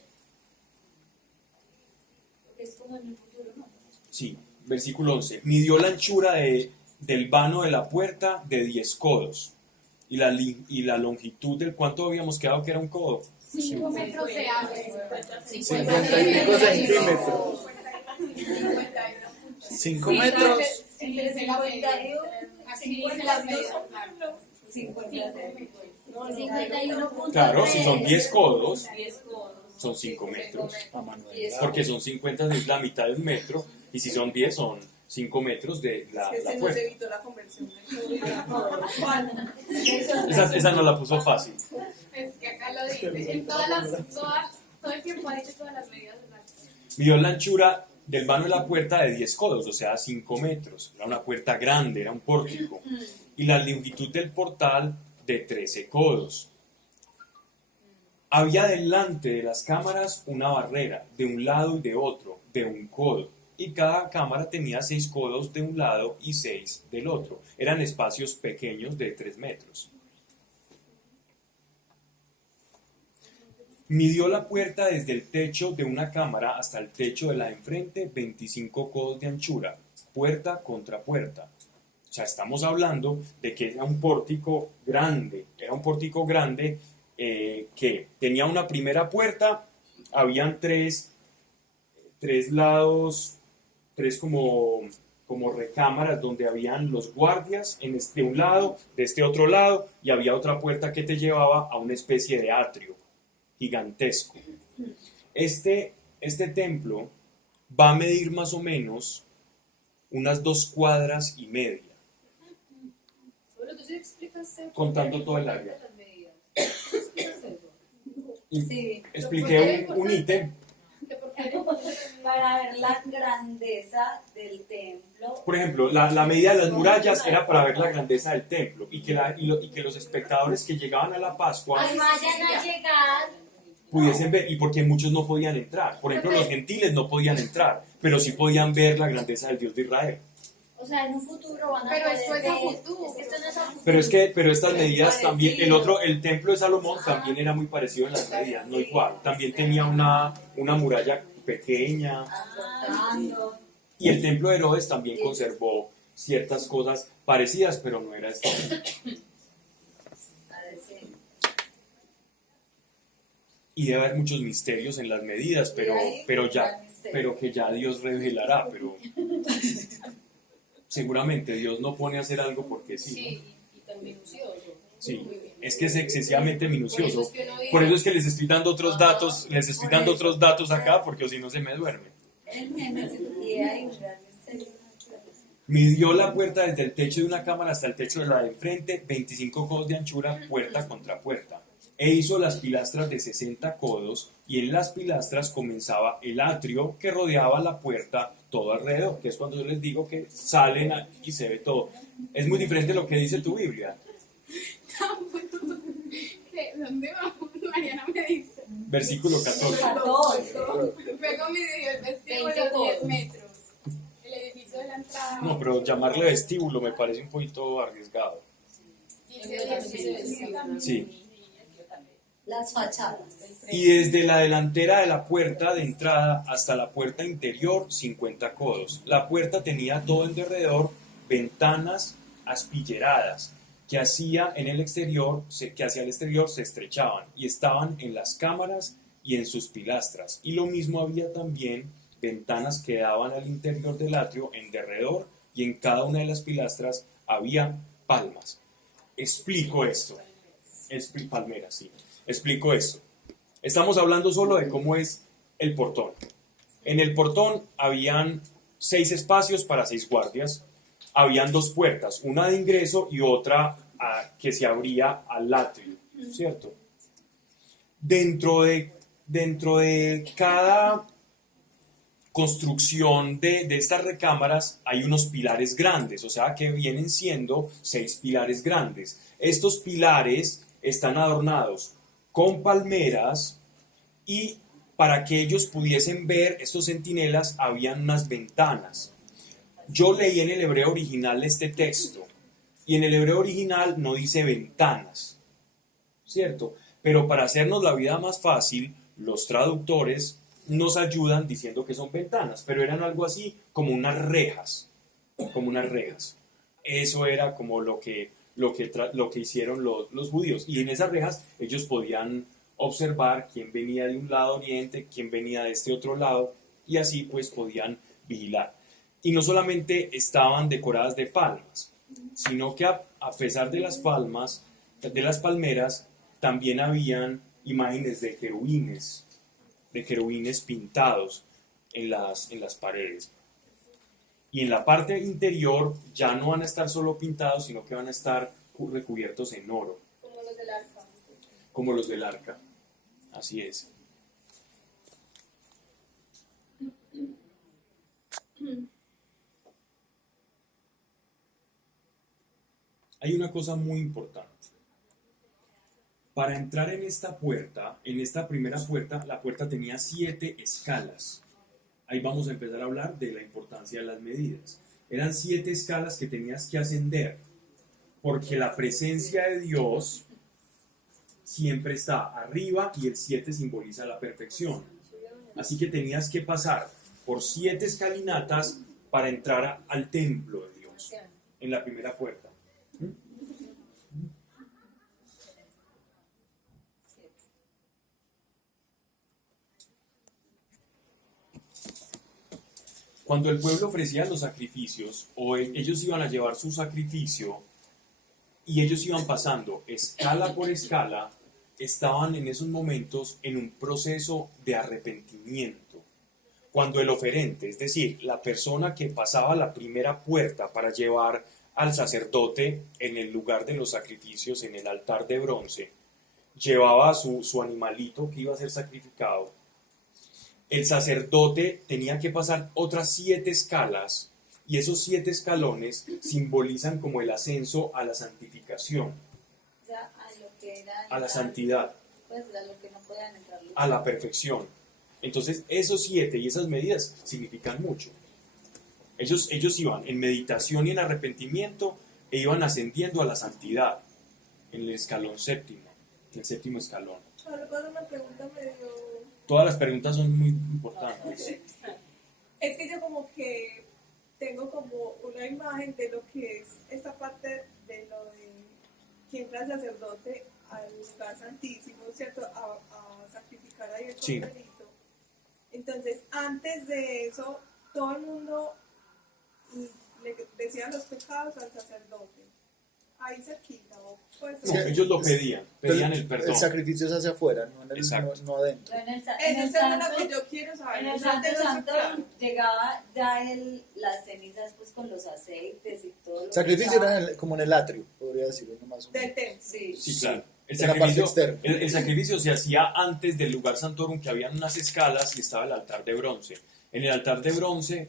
Porque es como en el futuro, ¿no? Sí, versículo 11. Midió la anchura del vano de la puerta de 10 codos. Y la longitud del cuánto habíamos quedado que era un codo. 5 metros de ancho. 55 centímetros. 5 metros. Desde la medida. Aquí dice las medidas, claro. 51 Claro, si son 10 codos, 10 codos. son 5 metros. A Manuel. Porque son 50 es la mitad de un metro. Y si son 10 son 5 metros de la puerta. evitó la conversión. Esa no la puso fácil. Es que acá lo dice. En todo el tiempo ha dicho todas las medidas exactas. Midió la anchura del vano de la puerta de 10 codos, o sea, 5 metros. Era una puerta grande, era un pórtico. Y la longitud del portal de 13 codos. Había delante de las cámaras una barrera, de un lado y de otro, de un codo. Y cada cámara tenía 6 codos de un lado y 6 del otro. Eran espacios pequeños de 3 metros. Midió la puerta desde el techo de una cámara hasta el techo de la de enfrente, 25 codos de anchura, puerta contra puerta. O sea, estamos hablando de que era un pórtico grande, que tenía una primera puerta, habían tres lados, 3 como recámaras donde habían los guardias de un lado, de este otro lado, y había otra puerta que te llevaba a una especie de atrio gigantesco. Este templo va a medir más o menos unas 2,5 cuadras. Bueno, tú sí explicas Contando todo el área. las medidas. ¿Explicas eso? Sí. Expliqué un ítem. Para ver la grandeza del templo. Por ejemplo, la medida de las murallas era para ver la grandeza del templo y que los espectadores que llegaban a la Pascua Vayan a llegar. pudiesen ver, y porque muchos no podían entrar. Por ejemplo, los gentiles no podían entrar, pero sí podían ver la grandeza del Dios de Israel. O sea, en un futuro van a Pero poder esto es a ver. futuro. Es que esto no es a futuro. Pero estas medidas también, el templo de Salomón también era muy parecido en las medidas, no igual. También tenía una muralla pequeña. Aportando. Y el templo de Herodes también conservó ciertas cosas parecidas, pero no era esto. A decir. Y debe haber muchos misterios en las medidas, pero que ya Dios revelará, pero seguramente Dios no pone a hacer algo porque sí, ¿no? Sí, y tan minucioso. Sí, Muy bien. es que es excesivamente minucioso. Por eso es que uno Por eso dice- es que les estoy dando otros datos, otros datos acá, porque si no se me duerme. El meme se y hay un gran misterio. Midió la puerta desde el techo de una cámara hasta el techo de la de enfrente, 25 codos de anchura, puerta contra puerta. E hizo las pilastras de 60 codos, y en las pilastras comenzaba el atrio que rodeaba la puerta todo alrededor, que es cuando yo les digo que salen y se ve todo. Es muy diferente lo que dice tu Biblia. ¿Dónde vamos? Mariana me dice. Versículo 14. 14. Luego me dio el vestíbulo 10 metros. El edificio de la entrada. No, pero llamarle vestíbulo me parece un poquito arriesgado. Dice 10 metros. Sí. Las fachadas. Y desde la delantera de la puerta de entrada hasta la puerta interior, 50 codos. La puerta tenía todo en derredor ventanas aspilleradas que hacia el exterior se estrechaban y estaban en las cámaras y en sus pilastras. Y lo mismo había también ventanas que daban al interior del atrio en derredor, y en cada una de las pilastras había palmas. Explico esto. Palmeras, sí. Explico esto. Estamos hablando solo de cómo es el portón. En el portón habían 6 espacios para 6 guardias. Habían 2 puertas, una de ingreso y otra que se abría al atrio, ¿cierto? Dentro de cada construcción de estas recámaras hay unos pilares grandes, o sea que vienen siendo 6 pilares grandes. Estos pilares están adornados con palmeras, y para que ellos pudiesen ver, estos centinelas, habían unas ventanas. Yo leí en el hebreo original este texto, y en el hebreo original no dice ventanas, ¿cierto? Pero para hacernos la vida más fácil, los traductores nos ayudan diciendo que son ventanas, pero eran algo así como unas rejas, como unas rejas. Eso era como lo que hicieron los judíos, y en esas rejas ellos podían observar quién venía de un lado oriente, quién venía de este otro lado, y así pues podían vigilar. Y no solamente estaban decoradas de palmas, sino que a pesar de las palmas, de las palmeras, también habían imágenes de querubines pintados en las paredes. Y en la parte interior ya no van a estar solo pintados, sino que van a estar recubiertos en oro. Como los del arca. Como los del arca. Así es. Hay una cosa muy importante. Para entrar en esta puerta, en esta primera puerta, la puerta tenía 7 escalas. Ahí vamos a empezar a hablar de la importancia de las medidas. Eran 7 escalas que tenías que ascender, porque la presencia de Dios siempre está arriba y el 7 simboliza la perfección. Así que tenías que pasar por 7 escalinatas para entrar al templo de Dios, en la primera puerta. Cuando el pueblo ofrecía los sacrificios, o ellos iban a llevar su sacrificio, y ellos iban pasando escala por escala, estaban en esos momentos en un proceso de arrepentimiento. Cuando el oferente, es decir, la persona que pasaba la primera puerta para llevar al sacerdote en el lugar de los sacrificios, en el altar de bronce, llevaba su animalito que iba a ser sacrificado, el sacerdote tenía que pasar otras 7 escalas, y esos 7 escalones simbolizan como el ascenso a la santificación, Ya a lo que era a la entrar, santidad, pues a lo que no podían entrar. a la perfección. Entonces esos 7 y esas medidas significan mucho. Ellos iban en meditación y en arrepentimiento, e iban ascendiendo a la santidad en el escalón séptimo, en el 7º escalón. Ahora para una pregunta medio... Todas las preguntas son muy importantes. Es que yo como que tengo como una imagen de lo que es esta parte de lo de que entra el sacerdote al lugar santísimo, ¿cierto? A sacrificar ahí el Sí. corderito. Entonces, antes de eso, todo el mundo le decía los pecados al sacerdote. ahí cerquita, o pues, No, Sí. ellos lo pedían el perdón. El sacrificio se hace afuera, no, en el, Exacto. no adentro. En el, eso en el es según lo santo, que yo quiero saber. en el Yo santo tengo eso santo claro. llegaba ya las cenizas pues con los aceites y todo. El sacrificio era como en el atrio, podría decirlo más o Del menos. templo. Sí. Sí, claro. El En la parte sacrificio, externa. el sacrificio se hacía antes del lugar santorum, que habían unas escalas y estaba el altar de bronce. En el altar de bronce,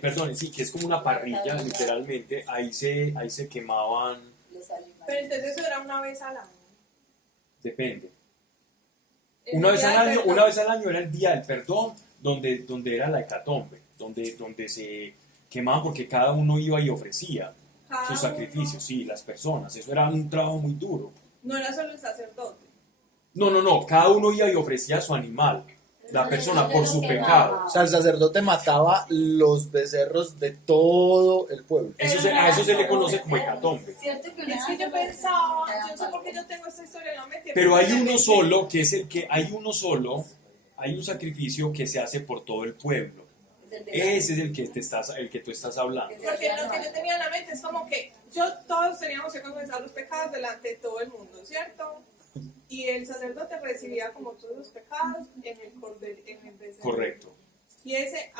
perdón, sí, que es como una parrilla, literalmente, ahí se quemaban, Los animales. Pero entonces eso era una vez al año. depende. El Una vez día al del año, perdón. una vez al año era el día del perdón, donde era la hecatombe, donde se quemaban porque cada uno iba y ofrecía Cada sus sacrificios, uno, sí, las personas. Eso era un trabajo muy duro. no era solo el sacerdote. No, cada uno iba y ofrecía su animal, la persona, por su pecado. O sea, el sacerdote mataba los becerros de todo el pueblo. A eso se le conoce como hecatombe. Cierto que Es que yo pensaba, yo no sé por qué yo tengo esta historia, no me metí. Pero hay uno solo, que es el que, hay uno solo, hay un sacrificio que se hace por todo el pueblo. Ese es el que tú estás hablando. Porque lo que yo tenía en la mente es como que todos teníamos que confesar los pecados delante de todo el mundo, ¿cierto? Y el sacerdote recibía como todos los pecados en el cordero, en el becerro. Correcto. Y ese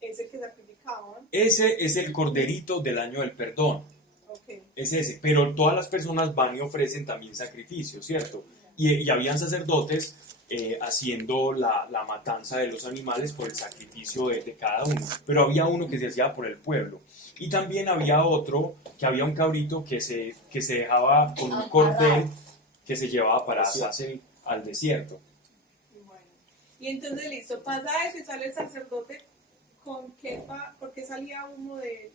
es el que sacrificaban. Ese es el corderito del año del perdón. Ok. Es ese. Pero todas las personas van y ofrecen también sacrificios, ¿cierto? Y habían sacerdotes haciendo la matanza de los animales por el sacrificio de cada uno. Pero había uno que se hacía por el pueblo. Y también había otro, que había un cabrito que se dejaba con un cordel que se llevaba para asarse al desierto. Y bueno. Y entonces listo, pasa eso y sale el sacerdote con qué porque salía humo de...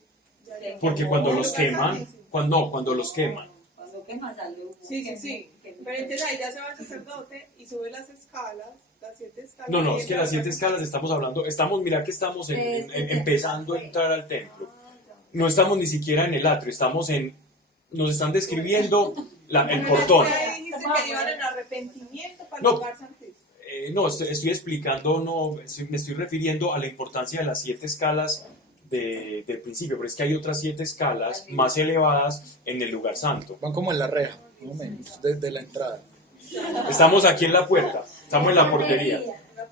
Porque cuando Del los lugar queman, santísimo. cuando los queman. Cuando quemas sale humo. Sí. Pero entonces ahí ya se va el sacerdote y sube las escalas, las 7 escalas. No, y es que entra las 7 al- escalas estamos hablando, mira que estamos empezando a entrar al templo. Ah, ya. No estamos ni siquiera en el atrio, nos están describiendo el Pero portón. ahí dijiste que iban en arrepentimiento para No. el lugar santísimo. No, estoy explicando, me estoy refiriendo a la importancia de las 7 escalas del principio, pero es que hay otras 7 escalas más elevadas en el lugar santo. Van como en la reja, más o menos, desde la entrada. Estamos aquí en la puerta, estamos en la portería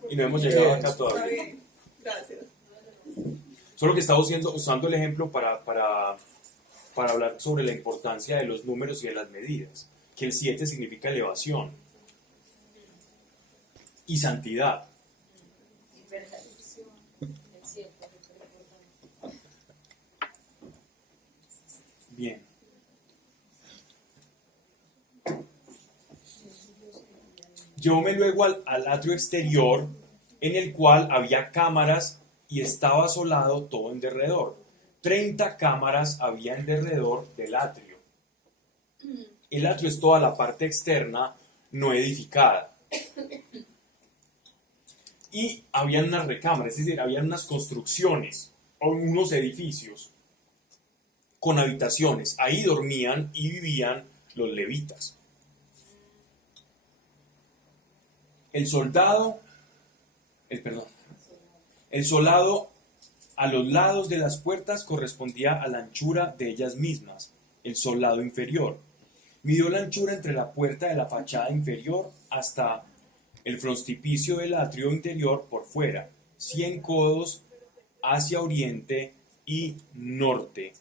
y no hemos llegado acá Está todavía. bien, gracias. Solo que estaba usando el ejemplo para hablar sobre la importancia de los números y de las medidas, que el 7 significa elevación y santidad. Bien. Llevóme luego al atrio exterior, en el cual había cámaras y estaba asolado todo en derredor. 30 cámaras había en derredor del atrio. El atrio es toda la parte externa no edificada. Y habían unas recámaras, es decir, habían unas construcciones o unos edificios con habitaciones. Ahí dormían y vivían los levitas. El solado a los lados de las puertas correspondía a la anchura de ellas mismas, el solado inferior. Midió la anchura entre la puerta de la fachada inferior hasta el frontispicio del atrio interior por fuera, 100 codos hacia oriente y norte.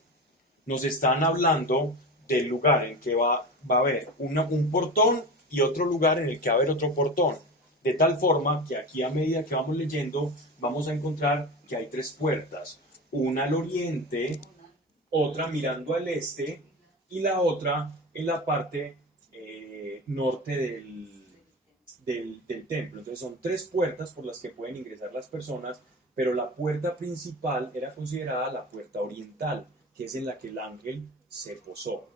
Nos están hablando del lugar en que va a haber un portón y otro lugar en el que va a haber otro portón. De tal forma que aquí, a medida que vamos leyendo, vamos a encontrar que hay 3 puertas. Una al oriente, otra mirando al este y la otra en la parte norte del templo. Entonces son 3 puertas por las que pueden ingresar las personas, pero la puerta principal era considerada la puerta oriental, que es en la que el ángel se posó.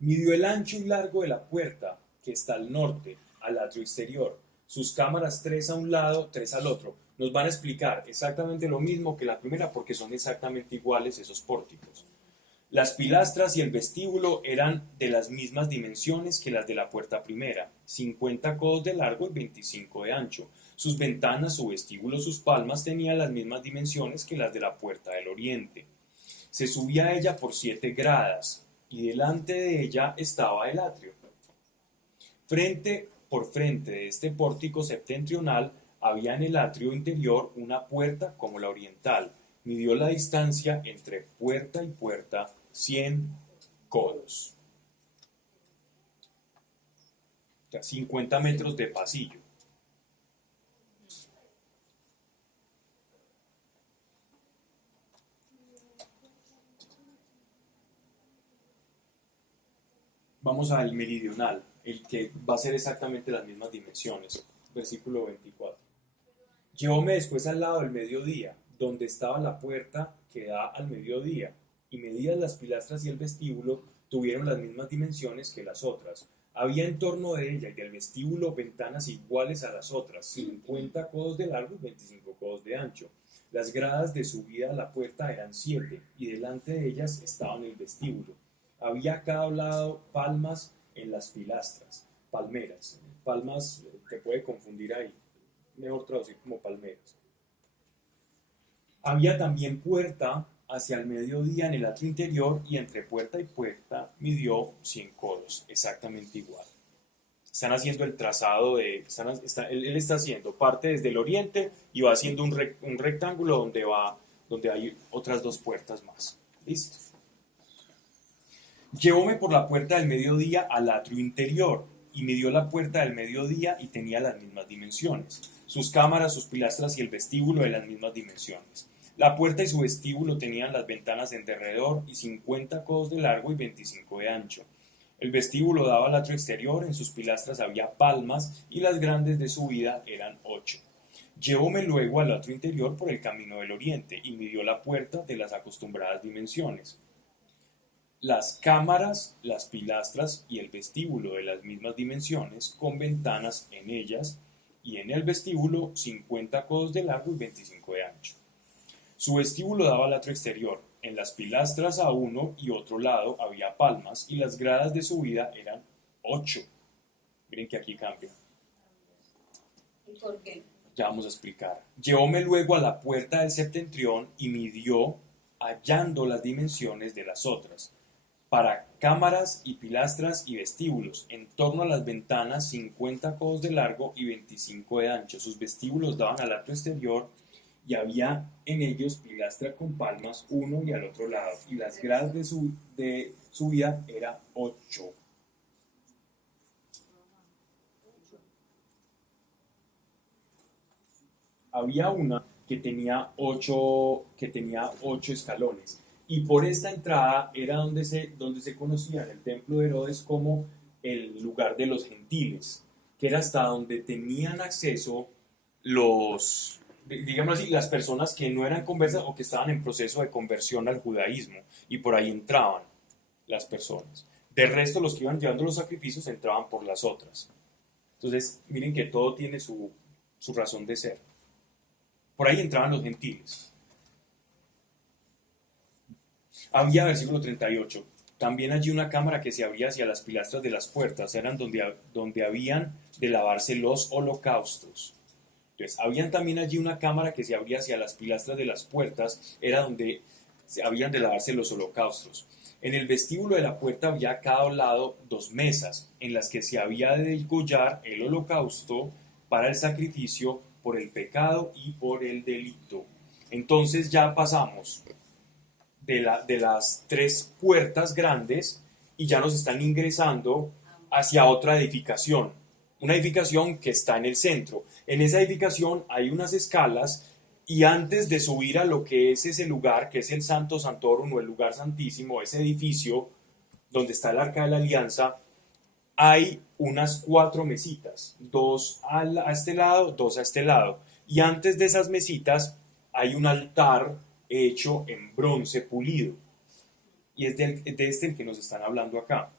Midió el ancho y largo de la puerta, que está al norte, al atrio exterior. Sus cámaras 3 a un lado, 3 al otro. Nos van a explicar exactamente lo mismo que la primera, porque son exactamente iguales esos pórticos. Las pilastras y el vestíbulo eran de las mismas dimensiones que las de la puerta primera, 50 codos de largo y 25 de ancho. Sus ventanas, su vestíbulo, sus palmas tenían las mismas dimensiones que las de la puerta del oriente. Se subía a ella por 7 gradas, y delante de ella estaba el atrio. Por frente de este pórtico septentrional había en el atrio interior una puerta como la oriental. Midió la distancia entre puerta y puerta 100 codos. O sea, 50 metros de pasillo. Vamos al meridional, el que va a ser exactamente las mismas dimensiones. Versículo 24. Llevóme después al lado del mediodía, donde estaba la puerta que da al mediodía, y medidas las pilastras y el vestíbulo tuvieron las mismas dimensiones que las otras. Había en torno de ella y del vestíbulo ventanas iguales a las otras, 50 codos de largo y 25 codos de ancho. Las gradas de subida a la puerta eran 7, y delante de ellas estaban el vestíbulo. Había a cada lado palmas en las pilastras, palmeras. Palmas te puede confundir ahí, mejor traducir como palmeras. Había también puerta hacia el mediodía en el atrio interior, y entre puerta y puerta midió 100 codos, exactamente igual. Están haciendo el trazado de... Él está haciendo parte desde el oriente y va haciendo un rectángulo donde hay otras 2 puertas más. ¿Listo? Llevóme por la puerta del mediodía al atrio interior, y midió la puerta del mediodía y tenía las mismas dimensiones. Sus cámaras, sus pilastras y el vestíbulo de las mismas dimensiones. La puerta y su vestíbulo tenían las ventanas en derredor y 50 codos de largo y 25 de ancho. El vestíbulo daba al atrio exterior, en sus pilastras había palmas y las grandes de subida eran 8. Llevóme luego al atrio interior por el camino del oriente y midió la puerta de las acostumbradas dimensiones. Las cámaras, las pilastras y el vestíbulo de las mismas dimensiones, con ventanas en ellas, y en el vestíbulo 50 codos de largo y 25 de ancho. Su vestíbulo daba al atrio exterior. En las pilastras a uno y otro lado había palmas, y las gradas de subida eran 8. Miren que aquí cambia. ¿Y por qué? Ya vamos a explicar. Llevóme luego a la puerta del septentrión y midió, hallando las dimensiones de las otras, para cámaras y pilastras y vestíbulos, en torno a las ventanas 50 codos de largo y 25 de ancho. Sus vestíbulos daban al atrio exterior, y había en ellos pilastra con palmas uno y al otro lado, y las gradas de subida era 8. Había una que tenía 8 escalones. Y por esta entrada era donde se conocía en el templo de Herodes como el lugar de los gentiles, que era hasta donde tenían acceso digamos así, las personas que no eran conversas o que estaban en proceso de conversión al judaísmo, y por ahí entraban las personas. De resto, los que iban llevando los sacrificios entraban por las otras. Entonces, miren que todo tiene su razón de ser. Por ahí entraban los gentiles. Había, versículo 38, también allí una cámara que se abría hacia las pilastras de las puertas, eran donde habían de lavarse los holocaustos. Entonces, habían también allí una cámara que se abría hacia las pilastras de las puertas, era donde habían de lavarse los holocaustos. En el vestíbulo de la puerta había a cada lado 2 mesas, en las que se había de degollar el holocausto para el sacrificio por el pecado y por el delito. Entonces ya pasamos de las 3 puertas grandes y ya nos están ingresando hacia otra edificación, una edificación que está en el centro. En esa edificación hay unas escalas, y antes de subir a lo que es ese lugar, que es el Santo Santorum o el lugar santísimo, ese edificio donde está el Arca de la Alianza, hay unas 4 mesitas, 2 a este lado, 2 a este lado, y antes de esas mesitas hay un altar hecho en bronce pulido, y es de este el que nos están hablando acá.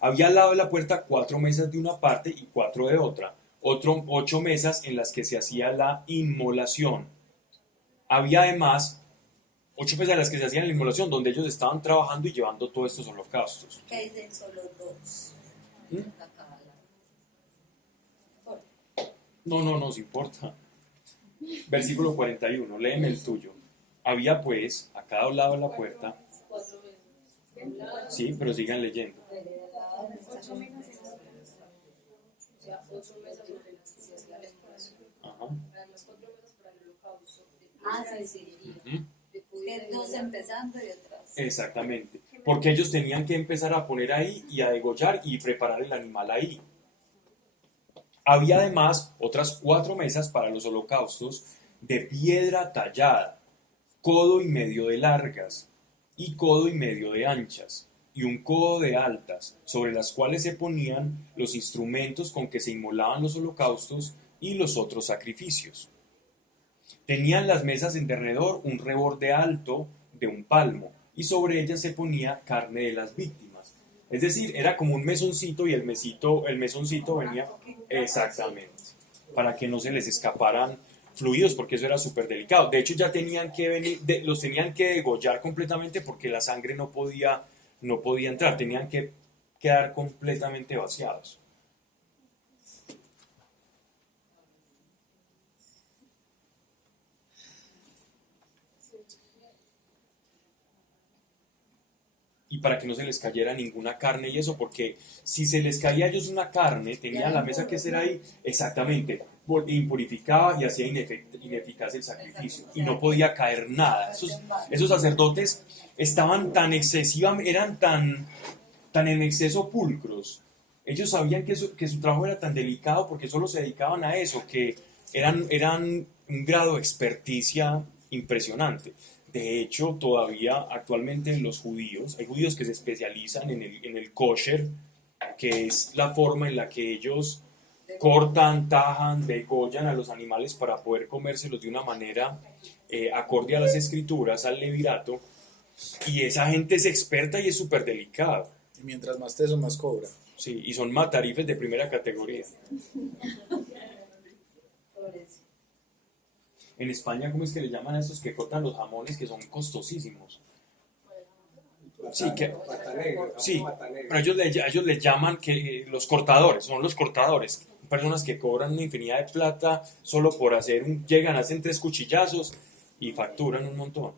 Había al lado de la puerta 4 mesas de una parte y 4 de otra, 8 mesas en las que se hacía la inmolación. Había además 8 mesas en las que se hacía la inmolación, donde ellos estaban trabajando y llevando todos estos holocaustos. Que dicen solo 2. ¿Mm? A cada lado. No nos importa. Versículo 41, léeme el tuyo. Había pues a cada lado de la puerta, 4 veces. sí, pero sigan leyendo. 8 mesas en las O sea, 8 mesas sobre las que se hacía la decoración. Ajá. Además, 4 mesas para el holocausto. Ah, sí. Ujú. Que dos empezando y otras. Exactamente. Porque ellos tenían que empezar a poner ahí y a degollar y preparar el animal ahí. Había además otras 4 mesas para los holocaustos de piedra tallada, codo y medio de largas y codo y medio de anchas y un codo de altas, sobre las cuales se ponían los instrumentos con que se inmolaban los holocaustos y los otros sacrificios. Tenían las mesas en derredor un reborde alto de 1 palmo y sobre ellas se ponía carne de las víctimas. Es decir, era como un mesoncito y el mesoncito venía exactamente para que no se les escaparan fluidos, porque eso era súper delicado. De hecho, ya tenían que venir, los tenían que degollar completamente porque la sangre no podía entrar, tenían que quedar completamente vaciados. Y para que no se les cayera ninguna carne y eso, porque si se les caía a ellos una carne, tenían la mesa que ser ahí, exactamente, impurificaba y hacía ineficaz el sacrificio, y no podía caer nada. Esos sacerdotes estaban tan excesivamente, eran tan en exceso pulcros. Ellos sabían que su trabajo era tan delicado porque solo se dedicaban a eso, que eran un grado de experticia impresionante. De hecho, todavía actualmente los judíos, hay judíos que se especializan en el kosher, que es la forma en la que ellos cortan, tajan, degollan a los animales para poder comérselos de una manera acorde a las escrituras, al levirato, y esa gente es experta y es súper delicada. Y mientras más teso, más cobra. Sí, y son matarifes de primera categoría. En España, ¿cómo es que le llaman a estos que cortan los jamones que son costosísimos? Sí, pero ellos le llaman que los cortadores, son los cortadores. Personas que cobran una infinidad de plata solo por llegan, hacen 3 cuchillazos y facturan un montón.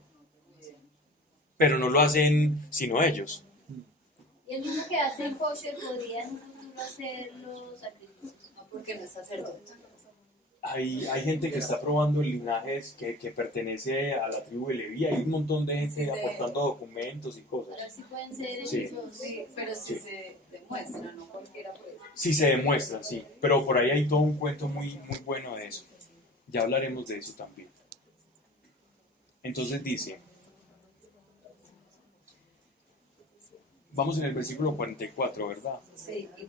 Pero no lo hacen sino ellos. Y el mismo que hace kosher podría hacer los sacrificios, no porque no es sacerdote. Hay gente que está probando linajes que pertenece a la tribu de Leví. Hay un montón de gente aportando documentos y cosas. A ver si pueden ser Sí. esos. Sí, pero si se demuestra, no cualquiera puede. Sí, se demuestra, sí. Pero por ahí hay todo un cuento muy bueno de eso. Ya hablaremos de eso también. Entonces dice, vamos en el versículo 44, ¿verdad? Sí, y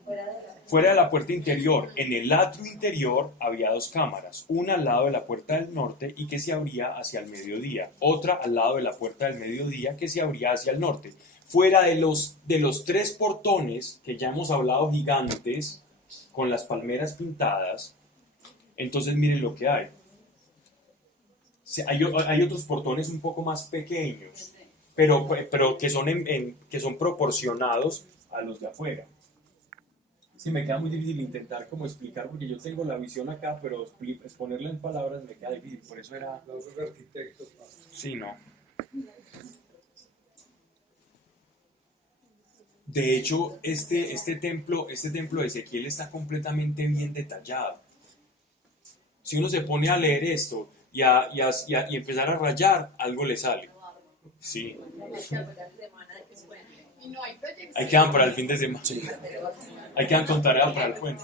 Fuera de la puerta interior, en el atrio interior, había 2 cámaras, una al lado de la puerta del norte y que se abría hacia el mediodía, otra al lado de la puerta del mediodía que se abría hacia el norte. Fuera de los 3 portones, que ya hemos hablado, gigantes, con las palmeras pintadas, entonces miren lo que hay. Hay otros portones un poco más pequeños, pero que son proporcionados a los de afuera. Sí, me queda muy difícil intentar como explicar, porque yo tengo la visión acá, pero exponerla en palabras me queda difícil, por eso era... Los arquitectos. Sí, no. De hecho, este templo de Ezequiel está completamente bien detallado. Si uno se pone a leer esto y empezar a rayar, algo le sale. Sí. Y no hay proyección. Ahí quedan para el fin de semana. Ahí quedan con tarea para el puente.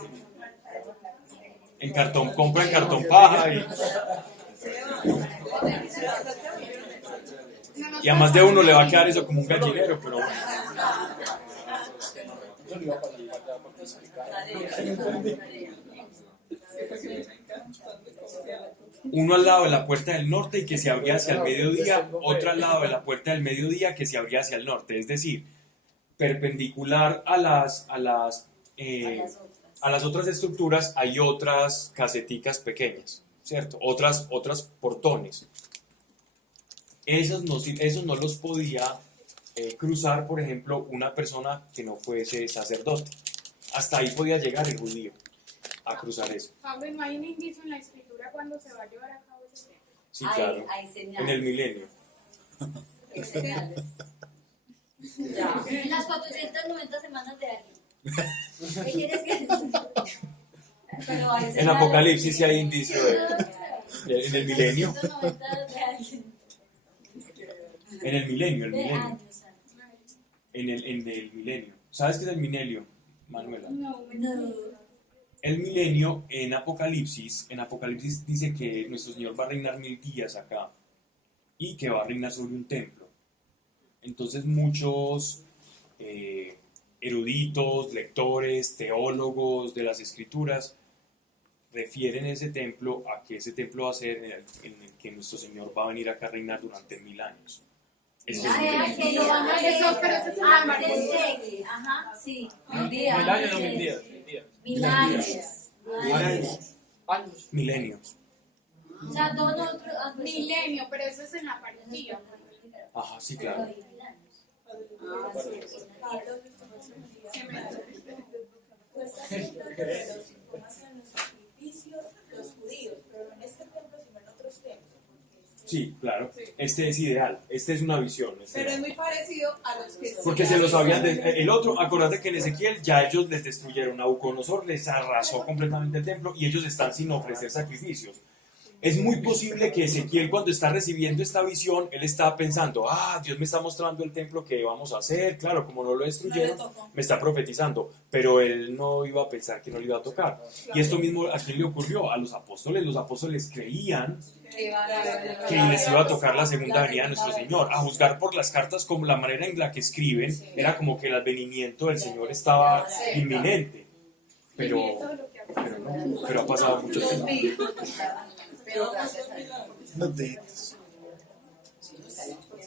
Compran cartón paja y a más de uno le va a quedar eso como un gallinero, pero bueno. Yo no iba a pasar allá porque explicar. Uno al lado de la puerta del norte y que se abría hacia el mediodía, otro al lado de la puerta del mediodía que se abría hacia el norte, es decir, perpendicular a las otras estructuras hay otras caseticas pequeñas, ¿cierto? Otras portones. Esos no los podía cruzar, por ejemplo, una persona que no fuese sacerdote. Hasta ahí podía llegar el judío. a cruzar eso. Pablo, ¿no hay un indicio en la escritura cuando se va a llevar a cabo ese tema? Sí, claro. Hay señales. En el milenio. Hay señales. Ya. En las 490 semanas de alguien. ¿Qué quieres que.? Pero hay En señales. Apocalipsis sí hay indicio en el milenio. 490 de alguien. En el milenio, el De milenio. años. En el milenio. ¿Sabes qué es el milenio, Manuela? No, No. El milenio en Apocalipsis dice que nuestro Señor va a reinar 1000 días acá y que va a reinar sobre un templo. Entonces muchos eruditos, lectores, teólogos de las escrituras refieren ese templo a que ese templo va a ser en el que nuestro Señor va a venir acá a reinar durante 1000 años. Ese es el milenio. Que lo van a hacer Eso, pero eso es una antes marca. de. Ajá, sí. Mil Un día. años, no antes. 1000 días. 1000 días. 1000 años. Años. Milenio. O sea, todos nosotros. Milenio, pero eso es en la parecida. Ajá, sí, claro. Pues haciendo los sacrificios los judíos, pero no en este templo, sino en otros templos. Sí, claro. Este es ideal. Esta es una visión. Pero es muy parecido a los que Porque se los habían... el otro, acuérdate que en Ezequiel ya ellos les destruyeron. Nabucodonosor les arrasó completamente el templo y ellos están sin ofrecer sacrificios. Es muy posible que Ezequiel, cuando está recibiendo esta visión, él estaba pensando, Dios me está mostrando el templo que vamos a hacer, claro, como no lo destruyeron, me está profetizando, pero él no iba a pensar que no le iba a tocar. Y esto mismo, ¿a quién le ocurrió? A los apóstoles creían que les iba a tocar la segunda venida de nuestro Señor. A juzgar por las cartas, como la manera en la que escriben, era como que el advenimiento del Señor estaba inminente. Pero ha pasado mucho tiempo.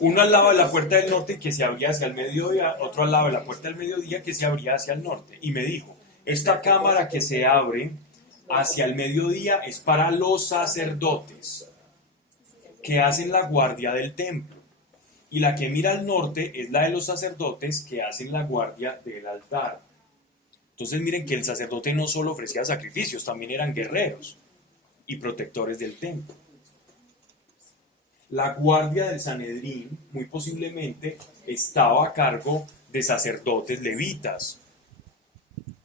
Uno al lado de la puerta del norte que se abría hacia el mediodía, otro al lado de la puerta del mediodía que se abría hacia el norte. Y me dijo, esta cámara que se abre hacia el mediodía es para los sacerdotes que hacen la guardia del templo. Y la que mira al norte es la de los sacerdotes que hacen la guardia del altar. Entonces miren que el sacerdote no solo ofrecía sacrificios, también eran guerreros y protectores del templo. La guardia del Sanedrín muy posiblemente estaba a cargo de sacerdotes levitas.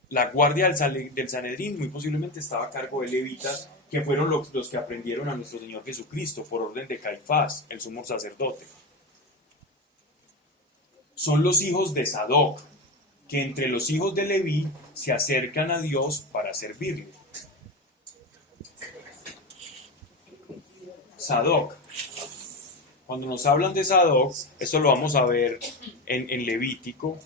La guardia del Sanedrín muy posiblemente estaba a cargo de levitas, que fueron los que aprendieron a nuestro Señor Jesucristo por orden de Caifás, el sumo sacerdote. Son los hijos de Sadoc, que entre los hijos de Leví se acercan a Dios para servirle. Sadoc. Cuando nos hablan de Sadoc, esto lo vamos a ver en Levítico.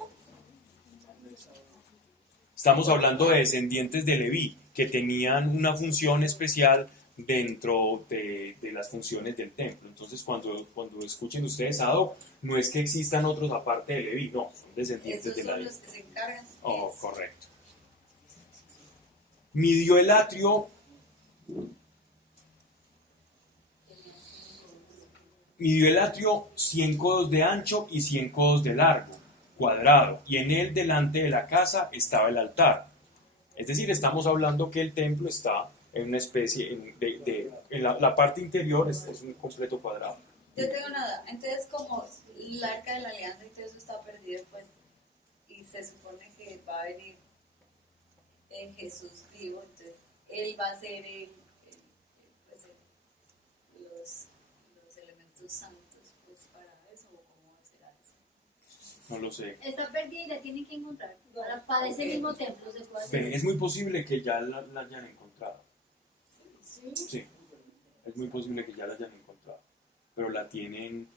Estamos hablando de descendientes de Leví, que tenían una función especial dentro de las funciones del templo. Entonces, cuando escuchen ustedes Sadoc, no es que existan otros aparte de Leví, no, son descendientes de Leví. Esos son los que se encargan. Oh, correcto. Midió el atrio. Midió el atrio 100 codos de ancho y 100 codos de largo, cuadrado, y en él delante de la casa estaba el altar. Es decir, estamos hablando que el templo está en una especie, en la parte interior es un completo cuadrado. Yo tengo nada. Entonces, como el arca de la alianza y todo eso está perdido, pues, y se supone que va a venir en Jesús vivo, entonces él va a ser los elementos santos, pues, para eso, o cómo será eso. No lo sé. Está perdida y la tienen que encontrar. Para ese mismo templo se puede hacer. Ven, es muy posible que ya la hayan encontrado. Sí, es muy posible que ya la hayan encontrado. Pero la tienen...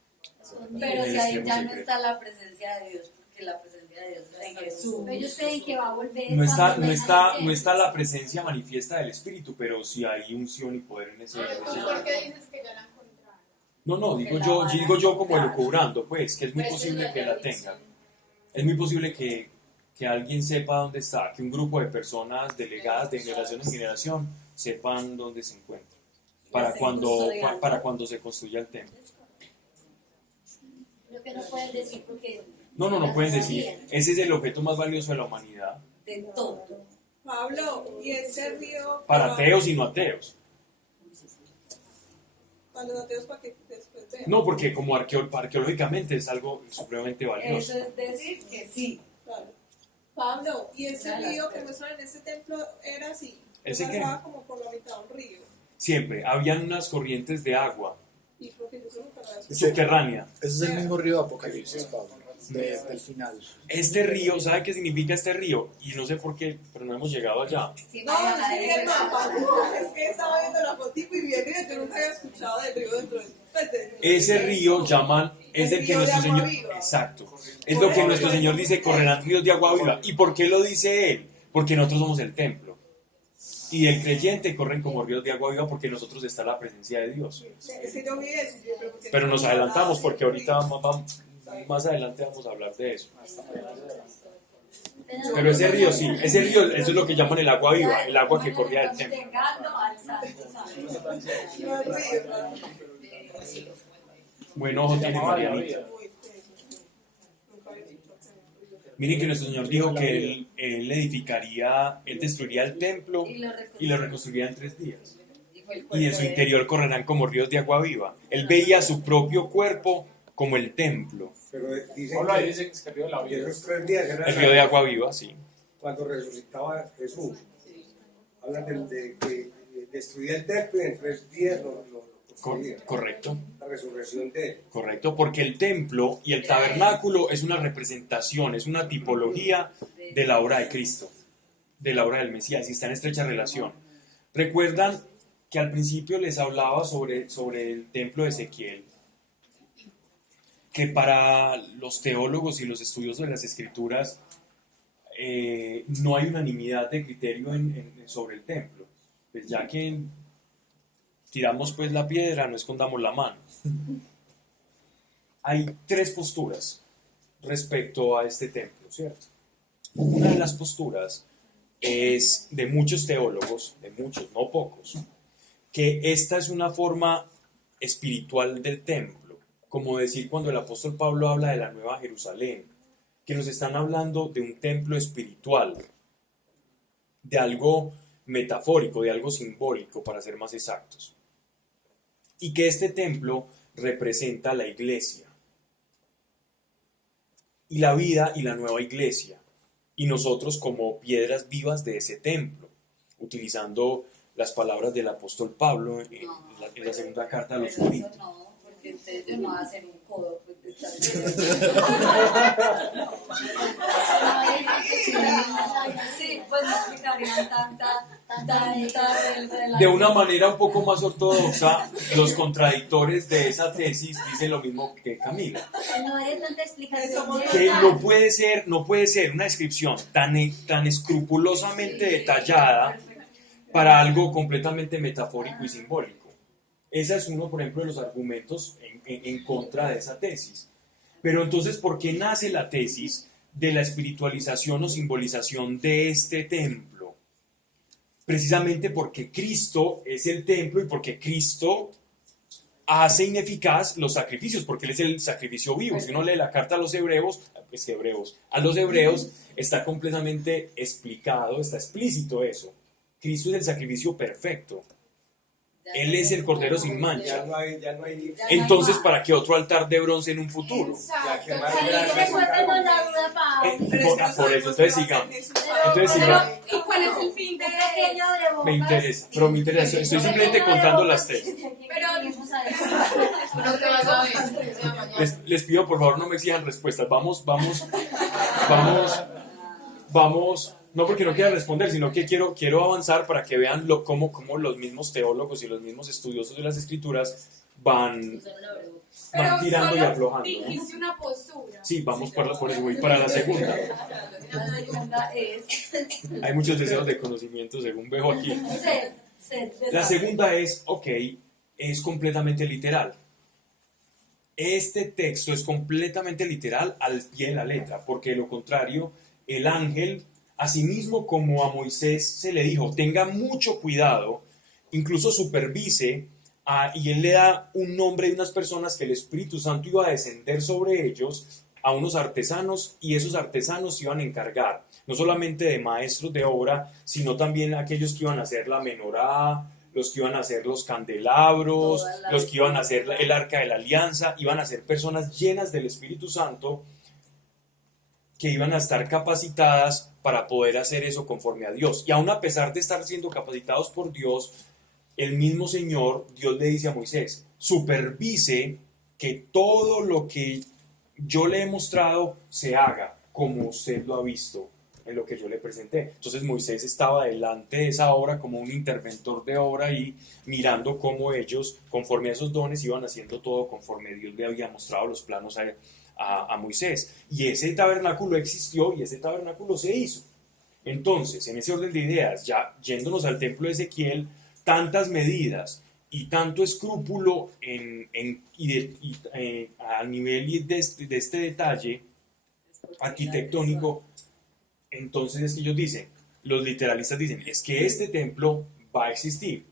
Pero en si el ahí extremo ya no secreto. está la presencia de Dios, porque la presencia de Dios está en Jesús. Ellos creen que va a volver. No está, cuando no, venga está, el no está la presencia manifiesta del Espíritu, pero sí hay unción y poder en ese... ¿Y por qué dices que ya la encontraron? No, digo yo como elucubrando, pues, que es muy posible que la tengan. Es muy posible que alguien sepa dónde está, que un grupo de personas delegadas de generación en generación sepan dónde se encuentra, para cuando se construya el templo. Lo que no pueden decir porque... No pueden decir, ese es el objeto más valioso de la humanidad. De todo. Pablo, y ese río. Para ateos y no ateos. Para los ateos, para que después vean. No, porque como arqueológicamente es algo supremamente valioso. Eso es decir que sí. Claro. Pablo, y ese Ya las río que tres. muestran en ese templo era así. ¿Ese qué? Pasaba como por la mitad de un río. Siempre habían unas corrientes de agua Y porque yo solo para eso. subterránea. Ese es el mismo río de Apocalipsis, Pablo, del final. Este río, ¿sabe qué significa este río? Y no sé por qué, pero no hemos llegado allá. Sí, No, vaya, sí vi ahí el mapa. Es que estaba viendo la fotico y vi el río. Yo nunca había escuchado del río dentro del. Ese río llaman, es el que río de nuestro agua Señor, viva. exacto, es lo que nuestro Señor dice, correrán ríos de agua viva. ¿Y por qué lo dice Él? Porque nosotros somos el templo. Y el creyente corren como ríos de agua viva porque en nosotros está la presencia de Dios. Es que yo vi eso. Pero nos adelantamos porque ahorita más adelante vamos a hablar de eso. Pero ese río sí, ese río, eso es lo que llaman el agua viva, el agua que corría del templo. Llegando al Santo Santo. No, el río, claro. Buen ojo tiene Marianita. Miren que nuestro Señor dijo que Él edificaría, Él destruiría el templo y lo reconstruiría en 3 días. Y en su interior correrán como ríos de agua viva. Él veía su propio cuerpo como el templo. Pero dicen Pablo ahí que, dice que es que el río de la que vida. esos 3 días eran El río de agua viva, sí. cuando resucitaba Jesús. Hablan de que destruía el templo y en 3 días lo construía. Correcto, La resurrección de él. correcto, porque el templo y el tabernáculo es una representación, es una tipología de la obra de Cristo, de la obra del Mesías, y está en estrecha relación. ¿Recuerdan que al principio les hablaba sobre el templo de Ezequiel? Que para los teólogos y los estudiosos de las Escrituras no hay unanimidad de criterio sobre el templo. Pues ya que tiramos pues la piedra, no escondamos la mano. Hay 3 posturas respecto a este templo, ¿cierto? Una de las posturas es de muchos teólogos, de muchos, no pocos, que esta es una forma espiritual del templo, como decir cuando el apóstol Pablo habla de la Nueva Jerusalén, que nos están hablando de un templo espiritual, de algo metafórico, de algo simbólico, para ser más exactos. Y que este templo representa la iglesia, y la vida y la nueva iglesia, y nosotros como piedras vivas de ese templo, utilizando las palabras del apóstol Pablo en la segunda carta a los Pero Corintios. eso no, porque entonces no va a hacer un codo. Pues, de estar sí, pues no explicarían tanta De una manera un poco más ortodoxa, los contradictores de esa tesis dicen lo mismo que Camila. No hay tanta explicación. Que no puede ser una descripción tan escrupulosamente detallada para algo completamente metafórico y simbólico. Ese es uno, por ejemplo, de los argumentos en contra de esa tesis. Pero entonces, ¿por qué nace la tesis de la espiritualización o simbolización de este templo? Precisamente porque Cristo es el templo y porque Cristo hace ineficaz los sacrificios, porque Él es el sacrificio vivo. Si uno lee la carta a los hebreos, está completamente explicado, está explícito eso. Cristo es el sacrificio perfecto. Él es el cordero sin mancha. Ya no hay Entonces, ¿para qué otro altar de bronce en un futuro? Exacto. Ya que más Sí, grande resuélvenos la duda, Pau. Por eso, entonces sigamos. Entonces sigamos. ¿Y cuál es el fin de Un pequeño abrebocas. Me interesa. Estoy simplemente contando las tesis. No te vas a ver. Les pido, por favor, no me exijan respuestas. Vamos. No porque no quiera responder, sino que quiero avanzar para que vean cómo los mismos teólogos y los mismos estudiosos de las escrituras van tirando y solo aflojando. dijiste una postura. Sí, vamos por eso, voy para la segunda. La segunda es Hay muchos deseos de conocimiento, según veo aquí. ser La segunda es, es completamente literal. Este texto es completamente literal al pie de la letra, porque de lo contrario, el ángel, asimismo como a Moisés se le dijo, tenga mucho cuidado, incluso supervise, y él le da un nombre de unas personas que el Espíritu Santo iba a descender sobre ellos, a unos artesanos y esos artesanos se iban a encargar no solamente de maestros de obra, sino también aquellos que iban a hacer la menorá, los que iban a hacer los candelabros, los que iban a hacer el arca de la alianza, iban a ser personas llenas del Espíritu Santo que iban a estar capacitadas para poder hacer eso conforme a Dios. Y aún a pesar de estar siendo capacitados por Dios, el mismo Señor, Dios le dice a Moisés, supervise que todo lo que yo le he mostrado se haga como usted lo ha visto en lo que yo le presenté. Entonces Moisés estaba delante de esa obra como un interventor de obra y mirando cómo ellos, conforme a esos dones, iban haciendo todo conforme Dios le había mostrado los planos a Moisés. Y ese tabernáculo existió y ese tabernáculo se hizo. Entonces, en ese orden de ideas, ya yéndonos al templo de Ezequiel, tantas medidas y tanto escrúpulo a nivel de este detalle arquitectónico. Entonces es que ellos dicen, los literalistas dicen, es que este templo va a existir.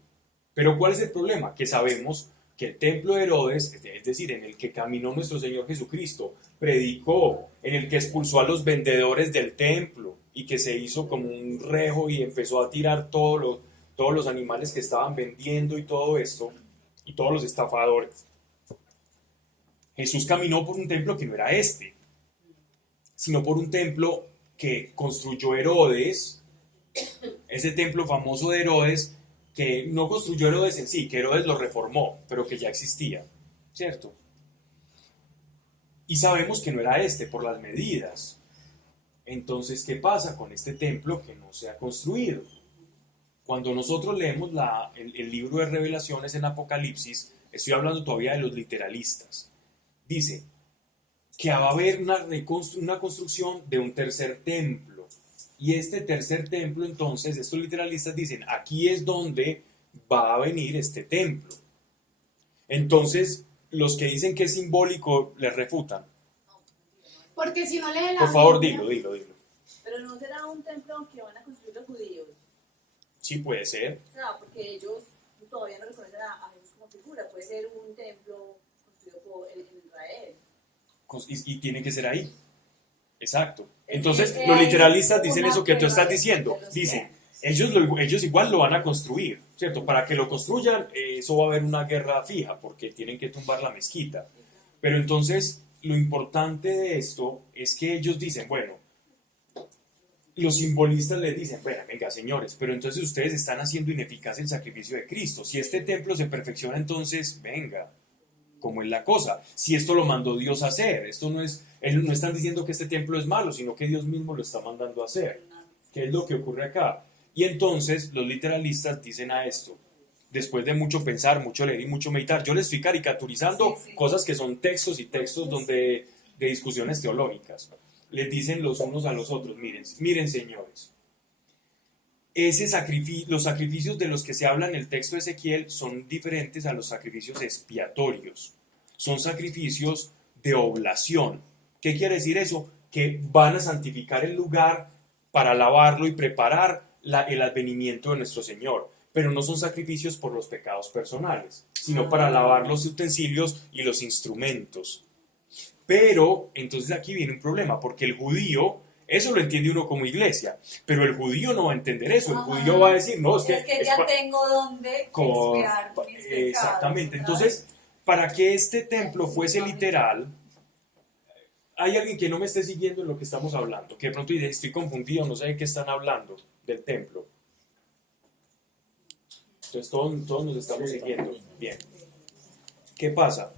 Pero ¿cuál es el problema? Que sabemos que el templo de Herodes, es decir, en el que caminó nuestro Señor Jesucristo, predicó, en el que expulsó a los vendedores del templo y que se hizo como un rejo y empezó a tirar todos los animales que estaban vendiendo y todo esto, y todos los estafadores. Jesús caminó por un templo que no era este, sino por un templo que construyó Herodes, ese templo famoso de Herodes, que no construyó Herodes en sí, que Herodes lo reformó, pero que ya existía, ¿cierto? Y sabemos que no era este por las medidas. Entonces, ¿qué pasa con este templo que no se ha construido? Cuando nosotros leemos el libro de Revelaciones en Apocalipsis, estoy hablando todavía de los literalistas, dice que va a haber una construcción de un tercer templo. Y este tercer templo, entonces, estos literalistas dicen, aquí es donde va a venir este templo. Entonces, los que dicen que es simbólico, les refutan. Porque si no leen la Por favor, Biblia- dilo. Pero no será un templo que van a construir los judíos. Sí, puede ser. O sea, porque ellos todavía no reconocen a Jesús como figura. Puede ser un templo construido por Israel. Y tiene que ser ahí. Exacto. Es Entonces, que los hay literalistas dicen una eso que tú estás prueba diciendo. de los Dicen, que- ellos igual lo van a construir, ¿cierto? Para que lo construyan, eso va a haber una guerra fija, porque tienen que tumbar la mezquita. Pero entonces, lo importante de esto es que ellos dicen, bueno, los simbolistas les dicen, bueno, venga, señores, pero entonces ustedes están haciendo ineficaz el sacrificio de Cristo. Si este templo se perfecciona, entonces, venga, ¿cómo es la cosa? Si esto lo mandó Dios a hacer, esto no es, ellos no están diciendo que este templo es malo, sino que Dios mismo lo está mandando a hacer. ¿Qué es lo que ocurre acá? Y entonces los literalistas dicen a esto, después de mucho pensar, mucho leer y mucho meditar, yo les estoy caricaturizando Sí. cosas que son textos y textos donde, de discusiones teológicas. Les dicen los unos a los otros, miren señores, los sacrificios de los que se habla en el texto de Ezequiel son diferentes a los sacrificios expiatorios. Son sacrificios de oblación. ¿Qué quiere decir eso? Que van a santificar el lugar para lavarlo y preparar el advenimiento de nuestro Señor. Pero no son sacrificios por los pecados personales, sino para lavar los utensilios y los instrumentos. Pero entonces aquí viene un problema, porque el judío, eso lo entiende uno como iglesia, pero el judío no va a entender eso. El Ajá. judío va a decir, no, es que ya pa- tengo donde co- expiar mis pecados. Exactamente. ¿sabes? Entonces, para que este templo fuese literal, hay alguien que no me esté siguiendo en lo que estamos hablando, que de pronto dice, estoy confundido, no sé de qué están hablando del templo. Entonces todos nos estamos siguiendo. Bien. ¿Qué pasa?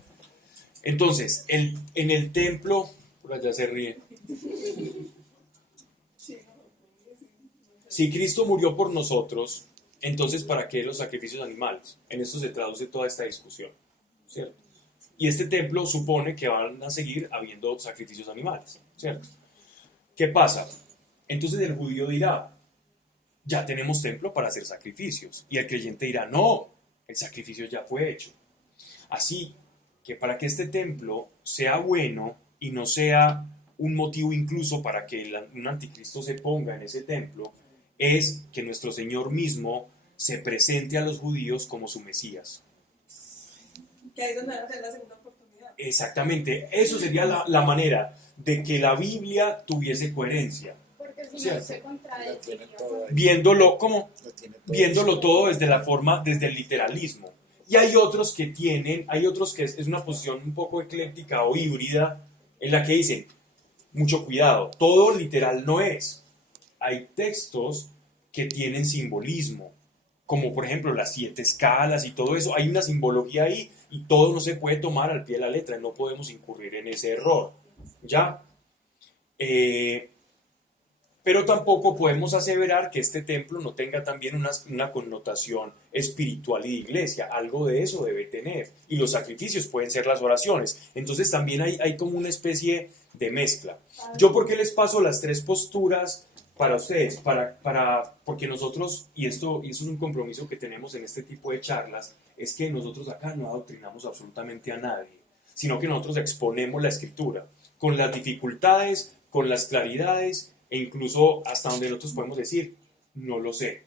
Entonces, en el templo, por allá se ríe. Si Cristo murió por nosotros, entonces ¿para qué los sacrificios animales? En esto se traduce toda esta discusión, ¿cierto? Y este templo supone que van a seguir habiendo sacrificios animales, ¿cierto? ¿Qué pasa? Entonces el judío dirá, ya tenemos templo para hacer sacrificios. Y el creyente dirá, no, el sacrificio ya fue hecho. Así que para que este templo sea bueno y no sea un motivo incluso para que un anticristo se ponga en ese templo, es que nuestro Señor mismo se presente a los judíos como su Mesías. Que ahí es donde van a tener la segunda oportunidad. Exactamente, eso sería la manera. de que la Biblia tuviese coherencia, Porque si no ¿cierto? se contradice. Viéndolo como Lo tiene todo. viéndolo todo desde la forma, desde el literalismo. Y hay otros que es una posición un poco ecléctica o híbrida, en la que dicen, mucho cuidado, todo literal no es. Hay textos que tienen simbolismo, como por ejemplo las 7 escalas y todo eso, hay una simbología ahí y todo no se puede tomar al pie de la letra, no podemos incurrir en ese error, ¿ya? Pero tampoco podemos aseverar que este templo no tenga también una connotación espiritual y de iglesia. Algo de eso debe tener. Y los sacrificios pueden ser las oraciones. Entonces también hay como una especie de mezcla. Yo, ¿por qué les paso las 3 posturas para ustedes? Porque nosotros, y eso es un compromiso que tenemos en este tipo de charlas, es que nosotros acá no adoctrinamos absolutamente a nadie, sino que nosotros exponemos la escritura con las dificultades, con las claridades, e incluso hasta donde nosotros podemos decir, no lo sé,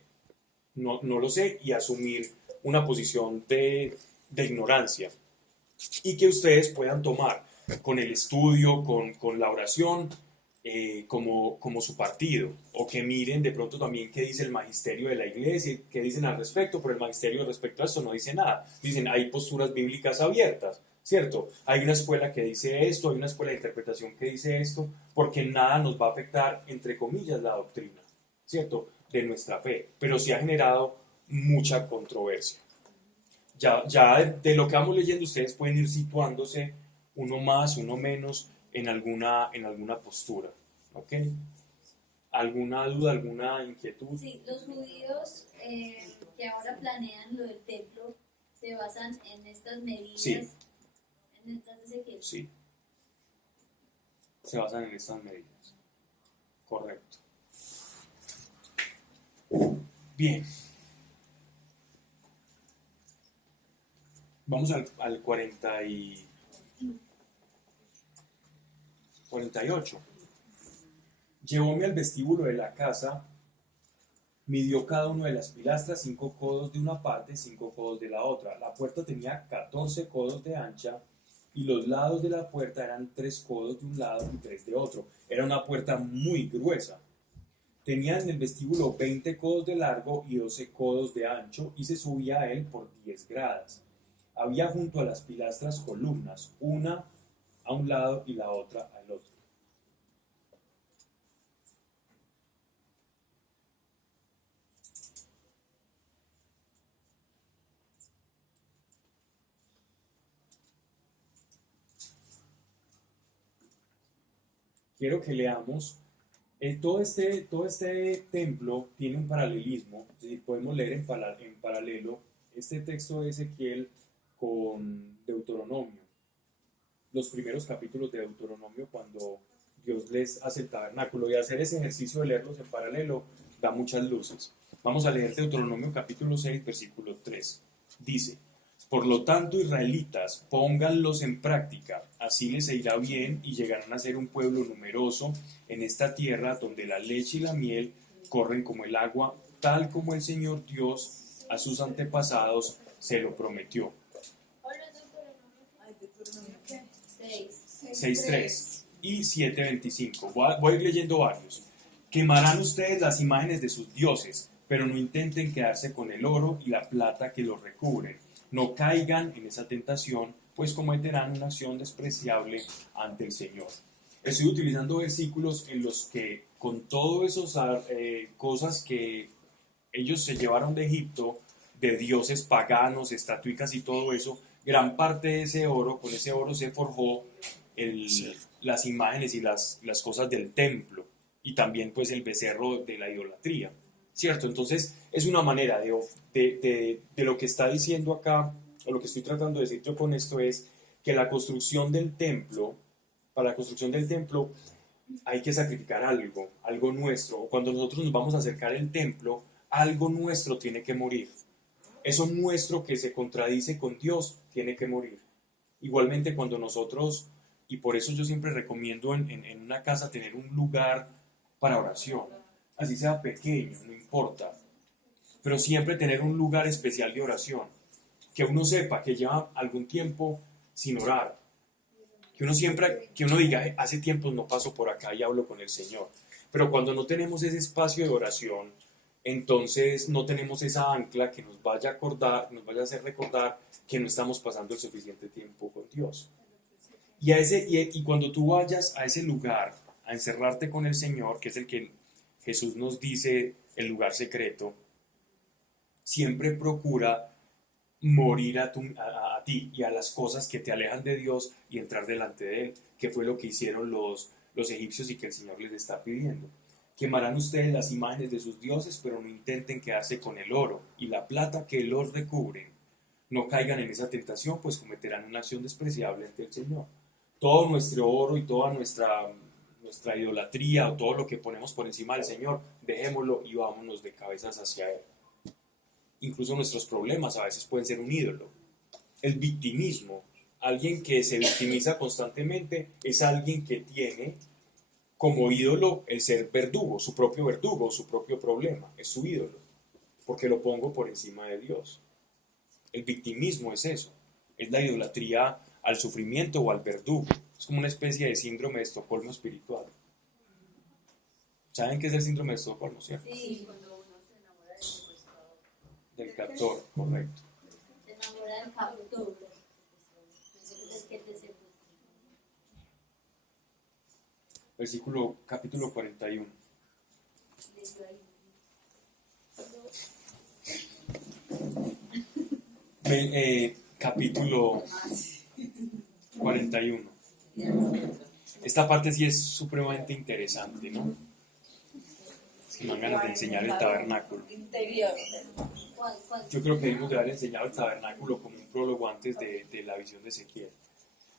no lo sé, y asumir una posición de ignorancia. Y que ustedes puedan tomar con el estudio, con la oración, como su partido. O que miren de pronto también qué dice el magisterio de la iglesia, qué dicen al respecto, pero el magisterio respecto a esto no dice nada. Dicen, hay posturas bíblicas abiertas. ¿Cierto? Hay una escuela que dice esto, hay una escuela de interpretación que dice esto, porque nada nos va a afectar, entre comillas, la doctrina, ¿cierto? De nuestra fe, pero sí ha generado mucha controversia. Ya de lo que vamos leyendo, ustedes pueden ir situándose uno más, uno menos, en alguna postura, ¿ok? ¿Alguna duda, alguna inquietud? Sí, los judíos que ahora planean lo del templo se basan en estas medidas. Sí. En estas de Ezequiel. Sí. Se basan en estas medidas. Correcto. Bien. Vamos al 48. Llevóme al vestíbulo de la casa, midió cada uno de las pilastras 5 codos de una parte, 5 codos de la otra. La puerta tenía 14 codos de ancha y los lados de la puerta eran 3 codos de un lado y 3 de otro. Era una puerta muy gruesa. Tenía en el vestíbulo 20 codos de largo y 12 codos de ancho y se subía a él por 10 gradas. Había junto a las pilastras columnas, una a un lado y la otra al otro. Quiero que leamos, todo este templo tiene un paralelismo, es decir, podemos leer en paralelo este texto de Ezequiel con Deuteronomio, los primeros capítulos de Deuteronomio cuando Dios les hace el tabernáculo, y hacer ese ejercicio de leerlos en paralelo da muchas luces. Vamos a leer Deuteronomio capítulo 6, versículo 3. Dice: por lo tanto, israelitas, pónganlos en práctica, así les irá bien y llegarán a ser un pueblo numeroso en esta tierra donde la leche y la miel corren como el agua, tal como el Señor Dios a sus antepasados se lo prometió. 6.3 y 7.25. Voy a ir leyendo varios. Quemarán ustedes las imágenes de sus dioses, pero no intenten quedarse con el oro y la plata que los recubren. No caigan en esa tentación, pues cometerán una acción despreciable ante el Señor. Estoy utilizando versículos en los que, con todas esas cosas que ellos se llevaron de Egipto, de dioses paganos, estatuicas y todo eso, gran parte de ese oro, con ese oro se forjó las imágenes y las cosas del templo, y también pues el becerro de la idolatría. ¿Cierto? Entonces es una manera de lo que está diciendo acá, o lo que estoy tratando de decir yo con esto es que la construcción del templo, para la construcción del templo hay que sacrificar algo nuestro. Cuando nosotros nos vamos a acercar al templo, algo nuestro tiene que morir. Eso nuestro que se contradice con Dios tiene que morir. Igualmente cuando nosotros, y por eso yo siempre recomiendo en una casa tener un lugar para oración. Así sea pequeño, no importa, pero siempre tener un lugar especial de oración, que uno sepa que lleva algún tiempo sin orar, Que uno diga, hace tiempo no paso por acá y hablo con el Señor. Pero cuando no tenemos ese espacio de oración, entonces no tenemos esa ancla que nos vaya a acordar, nos vaya a hacer recordar que no estamos pasando el suficiente tiempo con Dios. Y cuando tú vayas a ese lugar, a encerrarte con el Señor, que es el que Jesús nos dice, el lugar secreto, siempre procura morir a ti y a las cosas que te alejan de Dios y entrar delante de Él, que fue lo que hicieron los egipcios y que el Señor les está pidiendo. Quemarán ustedes las imágenes de sus dioses, pero no intenten quedarse con el oro y la plata que los recubren. No caigan en esa tentación, pues cometerán una acción despreciable ante el Señor. Todo nuestro oro y toda nuestra idolatría o todo lo que ponemos por encima del Señor, dejémoslo y vámonos de cabezas hacia Él. Incluso nuestros problemas a veces pueden ser un ídolo. El victimismo, alguien que se victimiza constantemente, es alguien que tiene como ídolo el ser verdugo, su propio problema, es su ídolo, porque lo pongo por encima de Dios. El victimismo es eso, es la idolatría al sufrimiento o al verdugo. Es como una especie de síndrome de Estocolmo espiritual. ¿Saben qué es el síndrome de Estocolmo, cierto? Sí, Cuando uno se enamora del secuestrador. Del captor, correcto. se enamora del captor. Es el que te secuestra. Capítulo 41. Capítulo 41. Esta parte sí es supremamente interesante, ¿no? Es que me dan ganas de enseñar el tabernáculo. Interior. ¿Cuál? Yo creo que debimos de haber enseñado el tabernáculo como un prólogo antes de la visión de Ezequiel.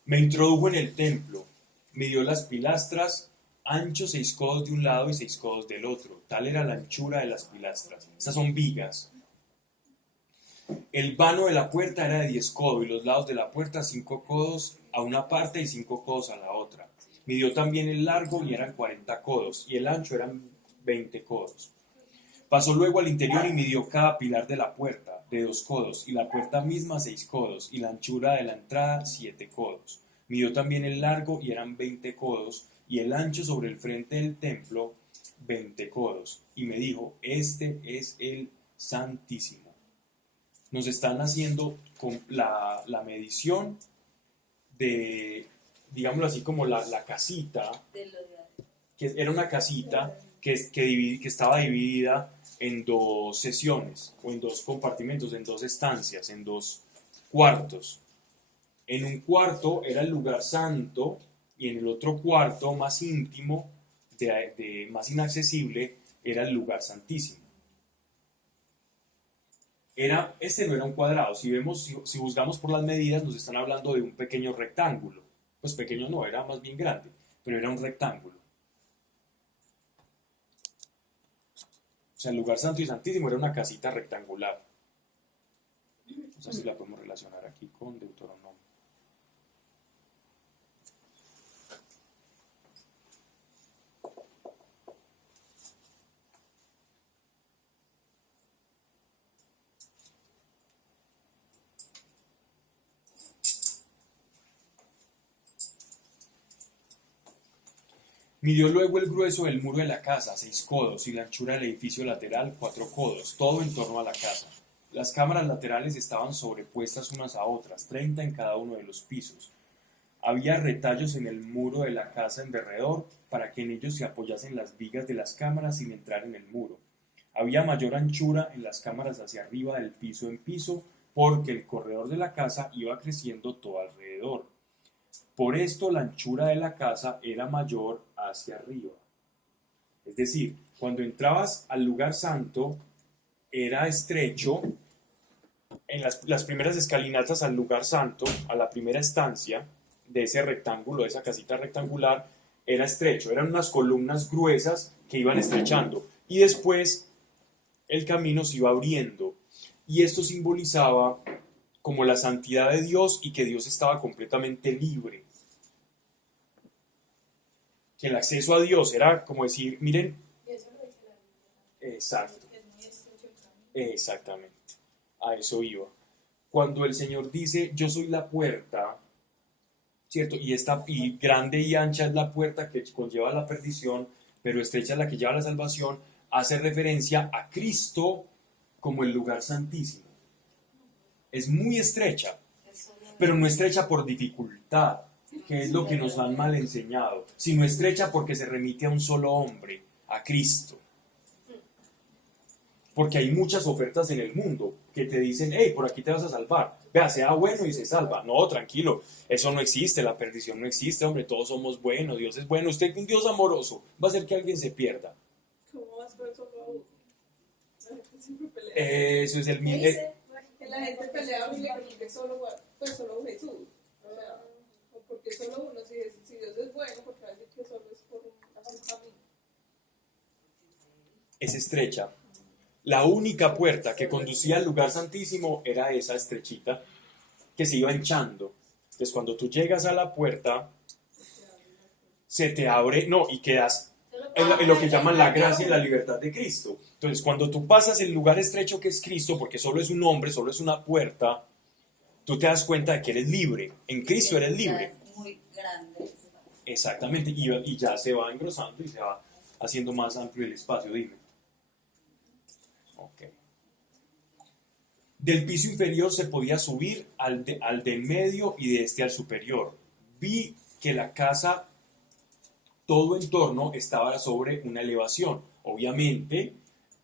Me introdujo en el templo, midió las pilastras, ancho 6 codos de un lado y 6 codos del otro. Tal era la anchura de las pilastras. Estas son vigas. El vano de la puerta era de 10 codos y los lados de la puerta 5 codos a una parte y 5 codos a la otra. Midió también el largo y eran 40 codos y el ancho eran 20 codos. Pasó luego al interior y midió cada pilar de la puerta de 2 codos y la puerta misma 6 codos y la anchura de la entrada 7 codos. Midió también el largo y eran 20 codos y el ancho sobre el frente del templo 20 codos. Y me dijo, este es el Santísimo. Nos están haciendo con la medición de, digámoslo así, como la casita, que era una casita que estaba dividida en 2 sesiones, o en 2 compartimentos, en 2 estancias, en 2 cuartos. En un cuarto era el lugar santo, y en el otro cuarto, más íntimo, más inaccesible, era el lugar santísimo. Este no era un cuadrado. Si juzgamos por las medidas, nos están hablando de un pequeño rectángulo. Pues pequeño no, era más bien grande, pero era un rectángulo. O sea, el lugar santo y santísimo era una casita rectangular. No sé si la podemos relacionar aquí con Deuteronomio. Midió luego el grueso del muro de la casa, 6 codos, y la anchura del edificio lateral, 4 codos, todo en torno a la casa. Las cámaras laterales estaban sobrepuestas unas a otras, 30 en cada uno de los pisos. Había retallos en el muro de la casa en derredor, para que en ellos se apoyasen las vigas de las cámaras sin entrar en el muro. Había mayor anchura en las cámaras hacia arriba del piso en piso, porque el corredor de la casa iba creciendo todo alrededor. Por esto la anchura de la casa era mayor hacia arriba. Es decir, cuando entrabas al lugar santo, era estrecho. En las primeras escalinatas al lugar santo, a la primera estancia de ese rectángulo, de esa casita rectangular, era estrecho. Eran unas columnas gruesas que iban estrechando. Y después el camino se iba abriendo. Y esto simbolizaba como la santidad de Dios y que Dios estaba completamente libre. Que el acceso a Dios era como decir, miren, exacto, exactamente, a eso iba. Cuando el Señor dice, yo soy la puerta, ¿cierto? Y grande y ancha es la puerta que conlleva la perdición, pero estrecha es la que lleva a la salvación, hace referencia a Cristo como el lugar santísimo. Es muy estrecha, pero no estrecha por dificultad, que es lo que nos han mal enseñado, sino estrecha porque se remite a un solo hombre, a Cristo. Porque hay muchas ofertas en el mundo que te dicen, hey, por aquí te vas a salvar, vea, sea bueno y se salva. No, tranquilo, eso no existe, la perdición no existe, hombre, todos somos buenos, Dios es bueno, usted es un Dios amoroso, va a hacer que alguien se pierda. ¿Cómo vas por eso, Raúl? La gente siempre pelea. Eso es el mismo. Que la gente pelea porque solo Jesús. O sea, o porque solo uno, si Dios es bueno, porque va a decir que solo es por un camino. Es estrecha. La única puerta que conducía al lugar santísimo era esa estrechita que se iba hinchando. Entonces cuando tú llegas a la puerta, se te abre, no, y quedas en lo que llaman la gracia y la libertad de Cristo. Entonces cuando tú pasas el lugar estrecho que es Cristo, porque solo es un hombre, solo es una puerta, tú te das cuenta de que eres libre. En Cristo eres libre. Es muy grande. Exactamente, y ya se va engrosando y se va haciendo más amplio el espacio, dime. Ok. Del piso inferior se podía subir al del medio y de este al superior. Vi que la casa, todo en torno, estaba sobre una elevación. Obviamente,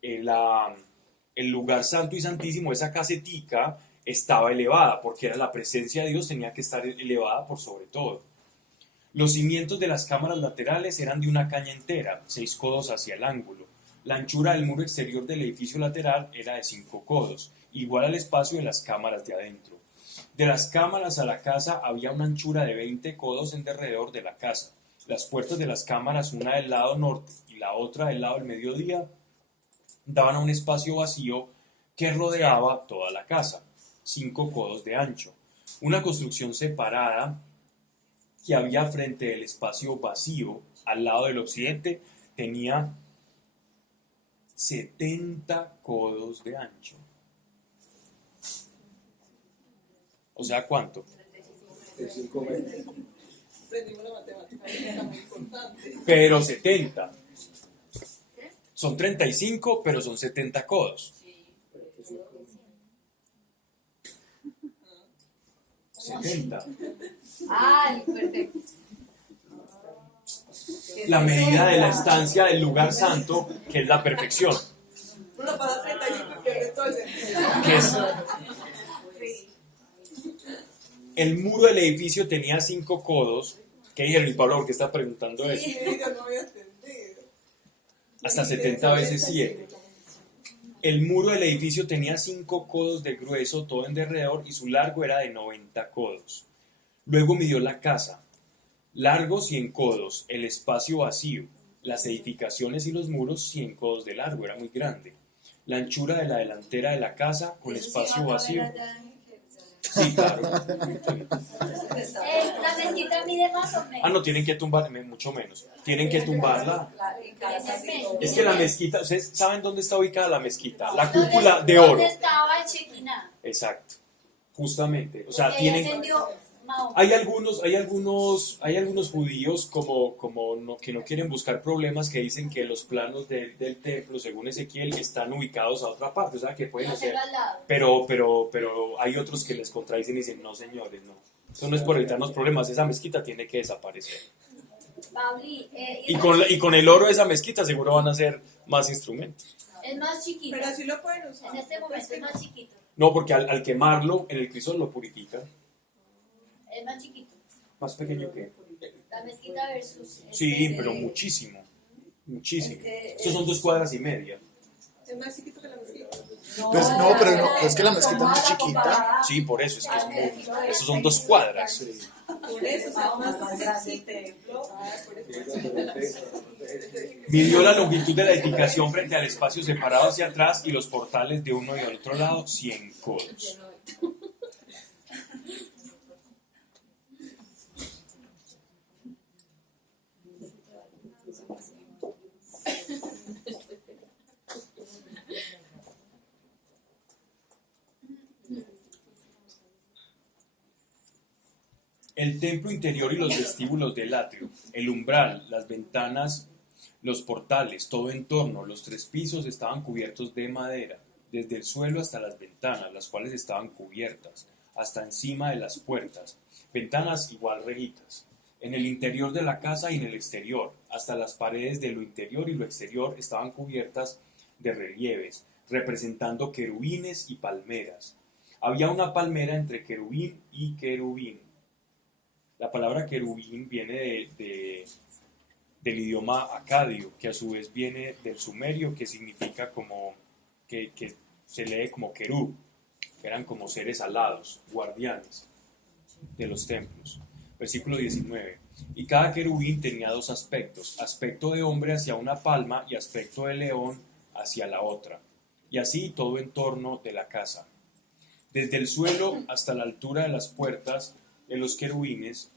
el lugar santo y santísimo, esa casetica, estaba elevada, porque era la presencia de Dios, tenía que estar elevada por sobre todo. Los cimientos de las cámaras laterales eran de una caña entera, 6 codos hacia el ángulo. La anchura del muro exterior del edificio lateral era de 5 codos, igual al espacio de las cámaras de adentro. De las cámaras a la casa había una anchura de 20 codos en derredor de la casa. Las puertas de las cámaras, una del lado norte y la otra del lado del mediodía, daban a un espacio vacío que rodeaba toda la casa, 5 codos de ancho. Una construcción separada que había frente del espacio vacío, al lado del occidente, tenía 70 codos de ancho. O sea, ¿cuánto? De 5 metros. Aprendimos la matemática, era muy importante. Pero 70. Son 35, pero son 70 codos. 70. Ay, perfecto. La medida de la estancia del lugar santo, que es la perfección. Uno pasa 35 y pierde todo el sentido. Que es, el muro del edificio tenía 5 codos. ¿Qué dijeron? Y Pablo, ¿por qué está preguntando eso? Sí, yo no había entendido. Hasta 70 veces 7. El muro del edificio tenía 5 codos de grueso, todo en derredor, y su largo era de 90 codos. Luego midió la casa. Largo 100 codos, el espacio vacío, las edificaciones y los muros 100 codos de largo, era muy grande. La anchura de la delantera de la casa con espacio vacío. Sí, claro. La mezquita mide más o menos. No, tienen que tumbarla, mucho menos. Tienen que tumbarla. Es que la mezquita, ¿ustedes saben dónde está ubicada la mezquita? La cúpula de oro. ¿Dónde estaba el Shekinah? Exacto. Justamente. O sea, Y ahí tienen. ascendió Mahoma. Hay algunos judíos que no quieren buscar problemas, que dicen que los planos del templo, según Ezequiel, están ubicados a otra parte, o sea, que pueden hacer. Hacerlo al lado. Pero hay otros que les contradicen y dicen, no señores, no. Eso no es por evitarnos problemas, esa mezquita tiene que desaparecer. Pauli, Y con el oro de esa mezquita seguro van a hacer más instrumentos. es más chiquito. Pero así lo pueden usar. En este momento es más chiquito. No, porque al quemarlo en el crisol lo purifica. Es más chiquito. Más pequeño que. La mezquita versus. Sí, pero muchísimo. Muchísimo. Estos son 2 cuadras y media. Es más chiquito que la mezquita. Pues no, pero no, es que la mezquita es muy chiquita. Sí, por eso, es que es muy. Estos son 2 cuadras. Por eso se llama más grande el templo. Midió la longitud de la edificación frente al espacio separado hacia atrás y los portales de uno y del otro lado, 100 codos. El templo interior y los vestíbulos del atrio, el umbral, las ventanas, los portales, todo en torno, los 3 pisos estaban cubiertos de madera, desde el suelo hasta las ventanas, las cuales estaban cubiertas, hasta encima de las puertas, ventanas igual rejitas. En el interior de la casa y en el exterior, hasta las paredes de lo interior y lo exterior estaban cubiertas de relieves, representando querubines y palmeras. Había una palmera entre querubín y querubín. La palabra querubín viene del idioma acadio, que a su vez viene del sumerio, que significa como, que se lee como querub, que eran como seres alados, guardianes de los templos. Versículo 19. Y cada querubín tenía 2 aspectos, aspecto de hombre hacia una palma y aspecto de león hacia la otra. Y así todo en torno de la casa. Desde el suelo hasta la altura de las puertas de los querubines,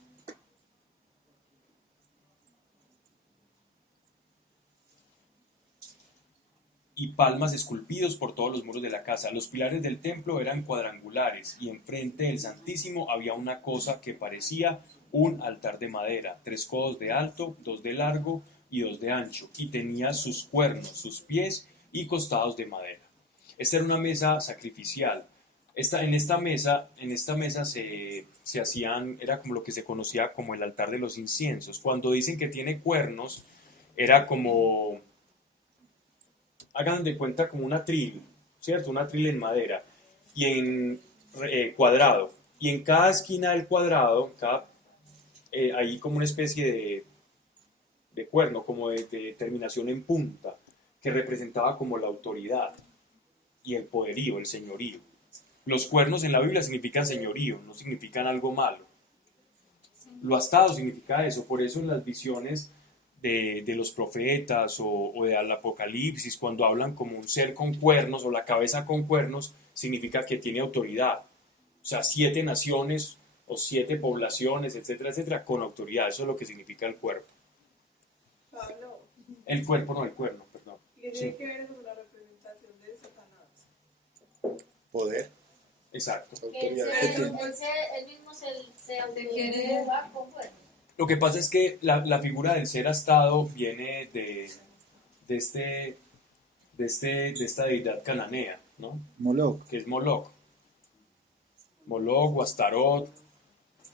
y palmas esculpidos por todos los muros de la casa. Los pilares del templo eran cuadrangulares y enfrente del Santísimo había una cosa que parecía un altar de madera, 3 codos de alto, 2 de largo y 2 de ancho, y tenía sus cuernos, sus pies y costados de madera. Esta era una mesa sacrificial. En esta mesa se hacían, era como lo que se conocía como el altar de los inciensos. Cuando dicen que tiene cuernos, era como, hagan de cuenta como un atril, ¿cierto? Un atril en madera y en cuadrado. Y en cada esquina del cuadrado, hay como una especie de cuerno, como de terminación en punta, que representaba como la autoridad y el poderío, el señorío. Los cuernos en la Biblia significan señorío, no significan algo malo. Lo astado significa eso, por eso en las visiones de los profetas o del Apocalipsis, cuando hablan como un ser con cuernos o la cabeza con cuernos, significa que tiene autoridad. O sea, 7 naciones o 7 poblaciones, etcétera, etcétera, con autoridad. Eso es lo que significa el cuerpo. Pablo, El cuerpo, no el cuerno, perdón. ¿y qué tiene que ver con la representación de Satanás? Poder, Exacto. Que él, autoridad que tiene. él mismo se autodefine con cuerpo. Lo que pasa es que la figura del ser astado viene de esta deidad cananea, ¿no? Moloch. Que es Moloch. Moloch o Astarot.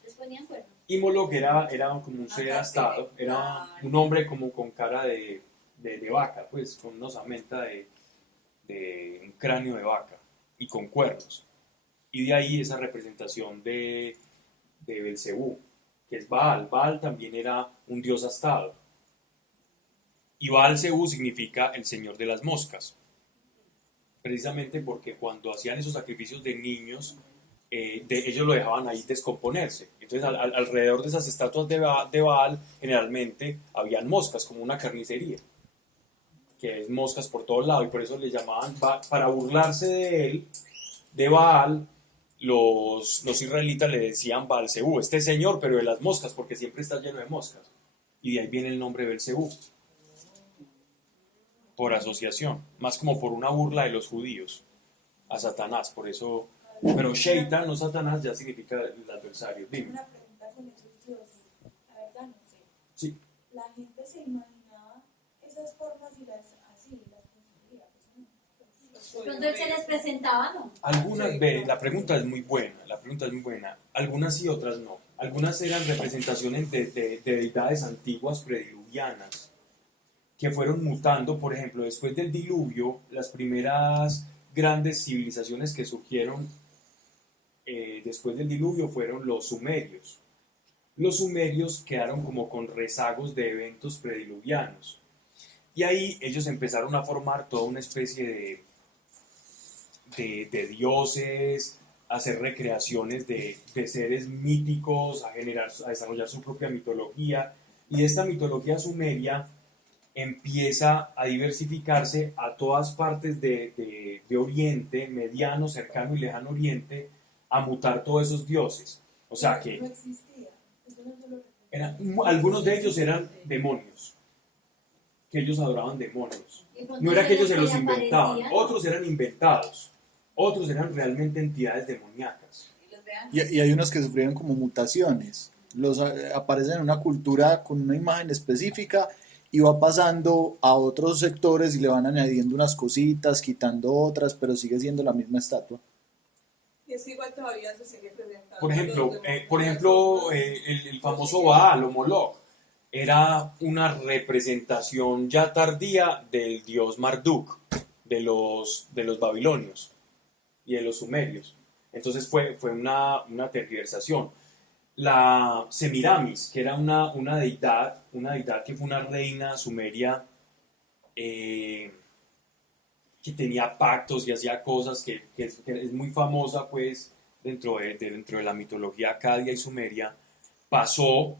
Les ponían cuerpo. Y Moloch era como un ser astado, era un hombre como con cara de vaca, pues con una osamenta de un cráneo de vaca y con cuernos. Y de ahí esa representación de Belcebú, que es Baal. Baal también era un dios astado. Y Baal-Zebú significa el señor de las moscas. Precisamente porque cuando hacían esos sacrificios de niños, ellos lo dejaban ahí descomponerse. Entonces alrededor de esas estatuas de Baal generalmente habían moscas, como una carnicería, que es moscas por todos lados, y por eso le llamaban, para burlarse de él, de Baal, los israelitas le decían Baal-Zebú, este señor, pero de las moscas, porque siempre está lleno de moscas. Y de ahí viene el nombre Belcebú, por asociación, más como por una burla de los judíos a Satanás, por eso. Pero Sheitan, no Satanás, ya significa el adversario. Dime. Una pregunta con esos dioses. La verdad no sé. Sí. La gente se imaginaba esas formas y las construía. De pronto él se les presentaba, ¿no? Algunas veces, la pregunta es muy buena, algunas sí, otras no. Algunas eran representaciones de deidades antiguas prediluvianas que fueron mutando. Por ejemplo, después del diluvio, las primeras grandes civilizaciones que surgieron después del diluvio fueron los sumerios. Los sumerios quedaron como con rezagos de eventos prediluvianos. Y ahí ellos empezaron a formar toda una especie de dioses, a hacer recreaciones de seres míticos, a desarrollar su propia mitología. Y esta mitología sumeria empieza a diversificarse a todas partes de Oriente, mediano, cercano y lejano Oriente, a mutar todos esos dioses. O sea que No existía. Eso no se lo algunos de ellos eran demonios, que ellos adoraban demonios. Y pronto No era que ellos se le los inventaban, aparecían. otros eran inventados, otros eran realmente entidades demoníacas. Y los vean. Y hay unos que sufrieron como mutaciones. aparecen en una cultura con una imagen específica y va pasando a otros sectores y le van añadiendo unas cositas, quitando otras, pero sigue siendo la misma estatua. Y es igual todavía se sigue presentando. Por ejemplo, el famoso Baal o Moloch era una representación ya tardía del dios Marduk, de los babilonios y de los sumerios. Entonces fue una tergiversación. La Semiramis, que era una deidad que fue una reina sumeria que tenía pactos y hacía cosas que es muy famosa pues dentro de la mitología acadia y sumeria, pasó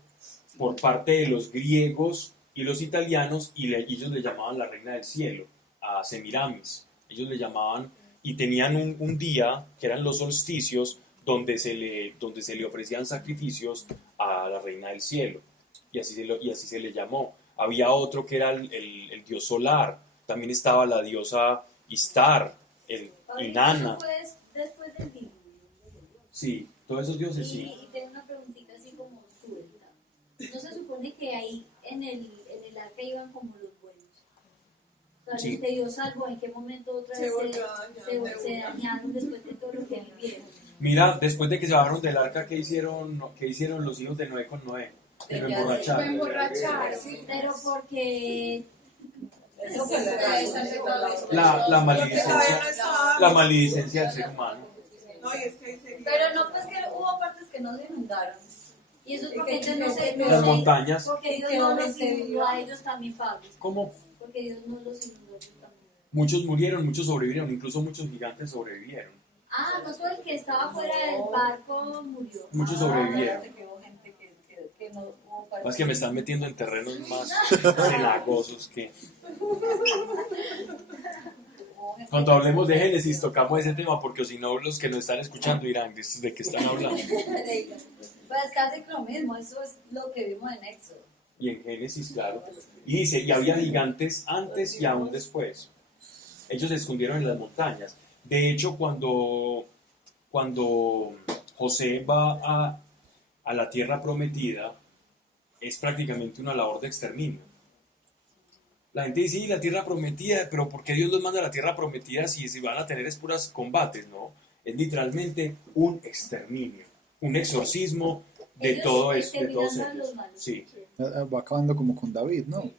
por parte de los griegos y los italianos y ellos le llamaban la reina del cielo, a Semiramis. Ellos le llamaban y tenían un día que eran los solsticios donde se le ofrecían sacrificios a la reina del cielo y así se le llamó. Había otro que era el dios solar, también estaba la diosa Istar, Inanna. Después del diluvio. Sí, todos esos dioses sí. Y tengo una preguntita así como suelta. ¿No se supone que ahí en el arca iban como los buenos? O sea, Sí. los que Dios salvó, ¿en qué momento otra vez se dañaron después de todo lo que vivieron? Mira, después de que se bajaron del arca, ¿qué hicieron los hijos de Noé con Noé? Se lo Fue emborracharon. emborrachar, sí. Pero porque Eso fue La maledicencia del ser humano. No, y es que ahí sería... Pero no, pues que hubo partes que no se inundaron. y eso es porque ellos no se Las montañas. porque Dios no los inundó a ellos también, Pablo. ¿Cómo? Porque Dios no los inundó a ellos también. Muchos murieron, muchos sobrevivieron, incluso muchos gigantes sobrevivieron. Ah, no todo el que estaba fuera del barco murió. Muchos sobrevivieron. Que hubo gente que no hubo partes. Más que me están metiendo en terrenos más cenagosos que... Cuando hablemos de Génesis tocamos ese tema porque si no los que nos están escuchando dirán de qué están hablando. Pues casi lo mismo, eso es lo que vimos en Éxodo. Y en Génesis, claro. Y dice, y había gigantes antes y aún después. Ellos se escondieron en las montañas. De hecho, cuando José va a la tierra prometida, es prácticamente una labor de exterminio. La gente dice, sí, la tierra prometida, pero ¿por qué Dios los manda a la tierra prometida si van a tener es puras combates? No, es literalmente un exterminio, un exorcismo de Ellos todo eso, de todos exterminando a ellos. los malos. Sí. Va acabando como con David, ¿no?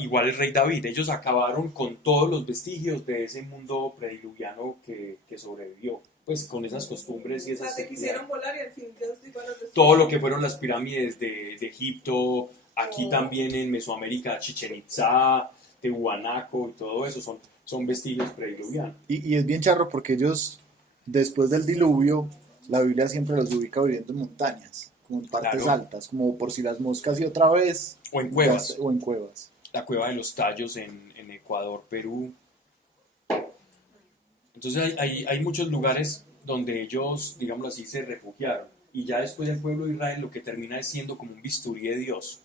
Igual el rey David, ellos acabaron con todos los vestigios de ese mundo prediluviano que sobrevivió, pues con esas costumbres y O sea, esas se quisieron volar y al fin Dios dijo a los destruyó. todo lo que fueron las pirámides de Egipto, aquí también en Mesoamérica, Chichén Itzá, Tehuanaco y todo eso son vestigios prediluvianos. Y es bien charro porque ellos, después del diluvio, la Biblia siempre los ubica viviendo en montañas, como en partes Claro. altas, como por si las moscas y otra vez. O en cuevas. O en cuevas. La cueva de los Tallos en Ecuador, Perú. Entonces hay muchos lugares donde ellos, digámoslo así, se refugiaron. Y ya después el pueblo de Israel lo que termina es siendo como un bisturí de Dios.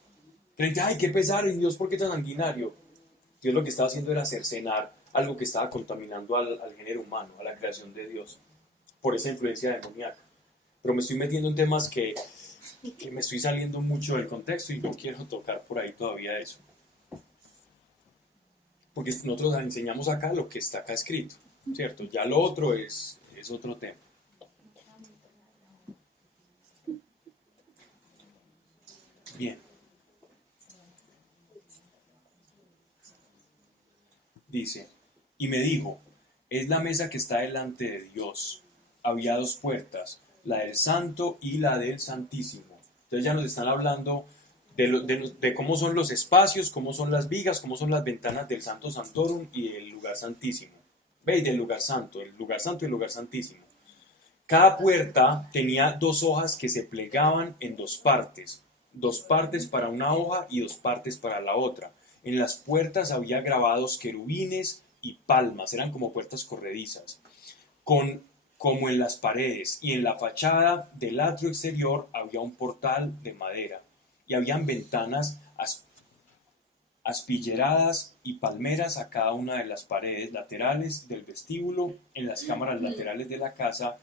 Creen que, ay, qué pesar en Dios, ¿por qué tan sanguinario? Dios lo que estaba haciendo era cercenar algo que estaba contaminando al género humano, a la creación de Dios, por esa influencia demoníaca. Pero me estoy metiendo en temas que me estoy saliendo mucho del contexto y no quiero tocar por ahí todavía eso. Porque nosotros enseñamos acá lo que está acá escrito, ¿cierto? Ya lo otro es otro tema. Bien. Dice, y me dijo, es la mesa que está delante de Dios. Había dos puertas, la del Santo y la del Santísimo. Entonces ya nos están hablando de cómo son los espacios, cómo son las vigas, cómo son las ventanas del Santo Santorum y del lugar santísimo. ¿Veis? Del lugar santo, el lugar santo y el lugar santísimo. Cada puerta tenía dos hojas que se plegaban en dos partes para una hoja y dos partes para la otra. En las puertas había grabados querubines y palmas, eran como puertas corredizas, como en las paredes, y en la fachada del atrio exterior había un portal de madera, y habían ventanas aspilleradas y palmeras a cada una de las paredes laterales del vestíbulo, en las cámaras laterales de la casa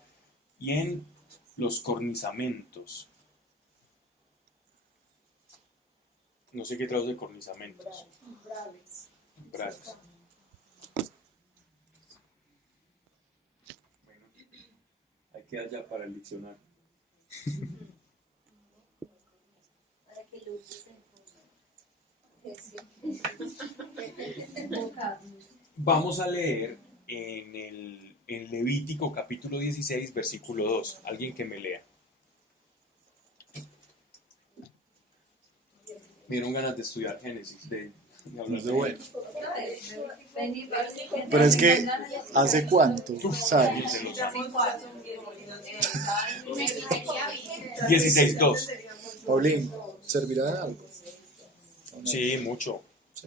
y en los cornisamentos. No sé qué traduce cornisamentos. Braves. Braves. Bueno, hay que allá para el diccionario. Para que lo usen como Vamos a leer en Levítico capítulo 16, versículo 2. Alguien que me lea. Me dieron ganas de estudiar Génesis, de hablar de bueno. Pero es que, ¿hace cuánto? ¿Sabes? 16:2. Paulín, ¿servirá de algo? Sí, mucho.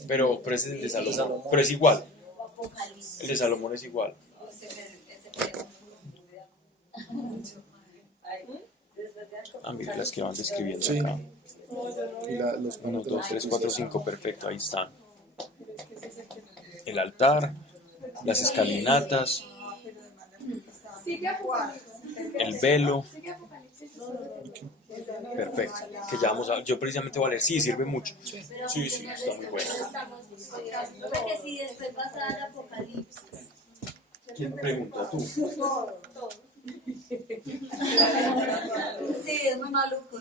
Pero ese es el de Salomón. Pero es igual. El de Salomón es igual. Ah, mira las que van describiendo Sí. acá. Y los 1, 2, 3, 4, 5, perfecto, ahí están. El altar, las escalinatas, Sigue Apocalipsis. el velo, Sigue Apocalipsis. perfecto. Que ya vamos a, yo precisamente voy a leer, sí, sirve mucho. Sí, sí, está muy bueno. Porque si después vas a dar Apocalipsis. ¿Quién pregunta? Tú. Sí, es muy maluco.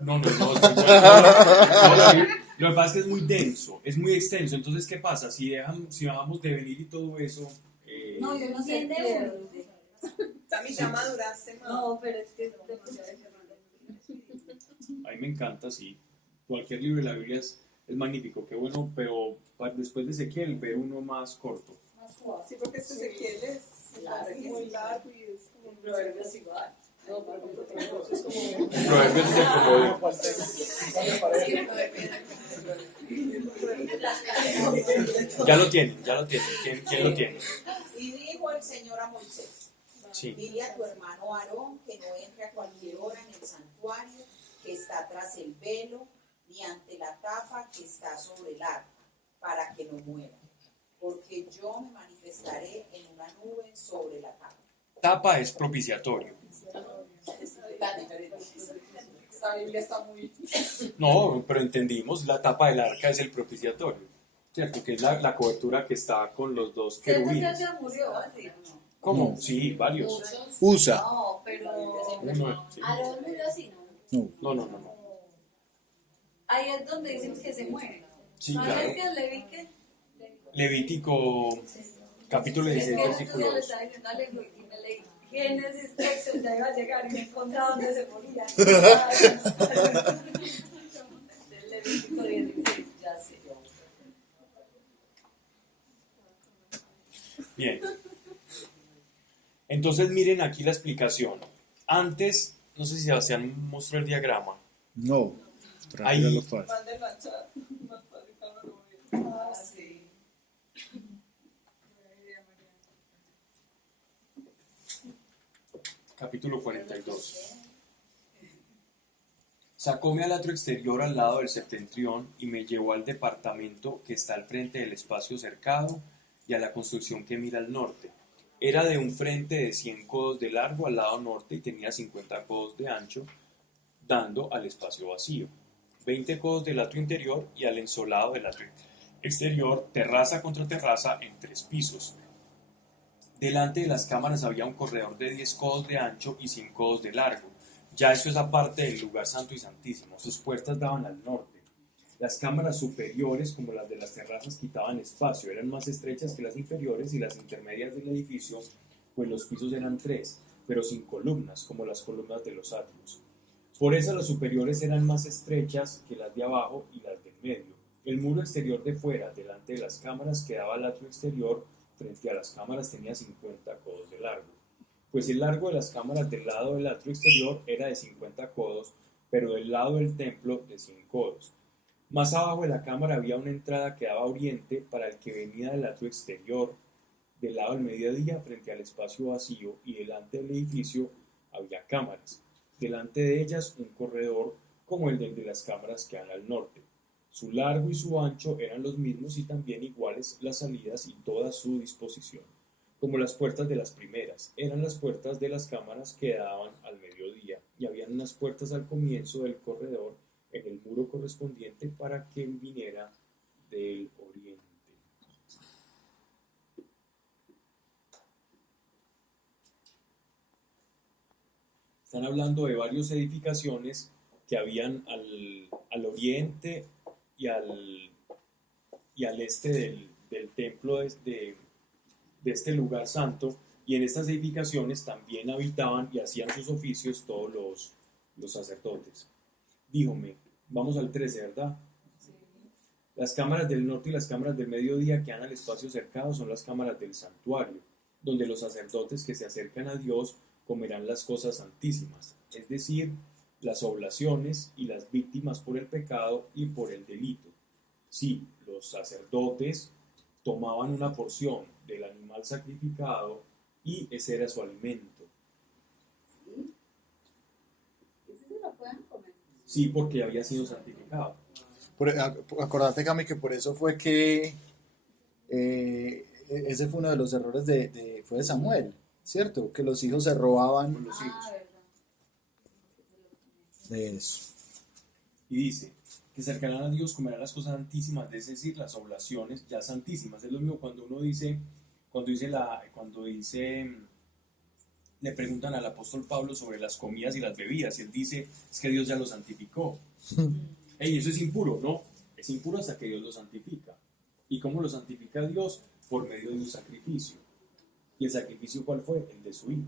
No, es muy bueno. No, lo que pasa es que es muy denso, es muy extenso. Entonces, ¿qué pasa? Si dejamos de venir y todo eso. No, yo no sé qué. También ya maduraste más. No, pero es que es demasiado. A mí me encanta, sí. Cualquier libro de la Biblia es magnífico, qué bueno, pero después de Ezequiel ver uno más corto. Sí, porque este Ezequiel es muy largo y es como un Proverbios igual. No, pero Proverbios es el como Ya lo tienen. ¿Quién lo tiene? Y dijo el Señor a Moisés, Sí. dile a tu hermano Aarón que no entre a cualquier hora en el santuario que está tras el velo, ni ante la tapa que está sobre el arca, para que no muera. Porque yo me manifestaré en una nube sobre la tapa. Tapa es propiciatorio. Esta Biblia está muy... No, pero entendimos, la tapa del arca es el propiciatorio. ¿Cierto? Que es la cobertura que está con los dos ¿Cierto que querubines. ya murió así? ¿Cómo? Sí, varios. USA. No, pero Uno, sí. Aarón murió así, ¿no? No. ahí es donde dicen que se muere. Sí, ¿No claro. es que Leví que? Levítico capítulo Es 16, que versículo yo le 2. estaba diciendo a Levi y me leí Génesis, Éxodo, ya iba a llegar y me encontraba donde se moría. Del Levítico 16, ya sé. Bien. Entonces miren aquí la explicación. Antes, no sé si Sebastián mostró el diagrama. No. Ahí- Tranquilo, lo fácil. Manden la chat. Más fácil para no ver. Ah, sí. Capítulo 42. Sacóme al atrio exterior al lado del septentrión y me llevó al departamento que está al frente del espacio cercado y a la construcción que mira al norte. Era de un frente de 100 codos de largo al lado norte y tenía 50 codos de ancho, dando al espacio vacío. 20 codos del atrio interior y al ensolado del atrio exterior, terraza contra terraza en 3 pisos. Delante de las cámaras había un corredor de 10 codos de ancho y 100 codos de largo. Ya eso es aparte del lugar santo y santísimo. Sus puertas daban al norte. Las cámaras superiores, como las de las terrazas, quitaban espacio. Eran más estrechas que las inferiores y las intermedias del edificio, pues los pisos eran 3, pero sin columnas, como las columnas de los atrios. Por eso las superiores eran más estrechas que las de abajo y las del medio. El muro exterior de fuera, delante de las cámaras, que daba al atrio exterior, frente a las cámaras tenía 50 codos de largo. Pues el largo de las cámaras del lado del atrio exterior era de 50 codos, pero del lado del templo de 100 codos. Más abajo de la cámara había una entrada que daba a oriente para el que venía del atrio exterior. Del lado del mediodía, frente al espacio vacío y delante del edificio, había cámaras. Delante de ellas un corredor como el de las cámaras que dan al norte. Su largo y su ancho eran los mismos y también iguales las salidas y toda su disposición. Como las puertas de las primeras, eran las puertas de las cámaras que daban al mediodía y habían unas puertas al comienzo del corredor en el muro muro correspondiente para que viniera del oriente. Están hablando de varias edificaciones que habían al oriente y al este del templo de este lugar santo, y en estas edificaciones también habitaban y hacían sus oficios todos los sacerdotes. Díjome, vamos al 13, ¿verdad? Las cámaras del norte y las cámaras del mediodía que dan al espacio cercado son las cámaras del santuario, donde los sacerdotes que se acercan a Dios comerán las cosas santísimas, es decir, las oblaciones y las víctimas por el pecado y por el delito. Sí, los sacerdotes tomaban una porción del animal sacrificado y ese era su alimento. ¿Sí? ¿Ese se lo pueden comer? Sí, porque había sido santificado. Acordate, Cami, que por eso fue que ese fue uno de los errores fue de Samuel, ¿cierto? Que los hijos se robaban Con los hijos. Verdad. de eso. Y dice que se acercarán a Dios, comerán las cosas santísimas, es decir, las oblaciones ya santísimas. Es lo mismo cuando uno dice, le preguntan al apóstol Pablo sobre las comidas y las bebidas, y él dice, es que Dios ya lo santificó. Ey, eso es impuro, ¿no? Es impuro hasta que Dios lo santifica. ¿Y cómo lo santifica Dios? Por medio de un sacrificio. ¿Y el sacrificio cuál fue? El de su hijo.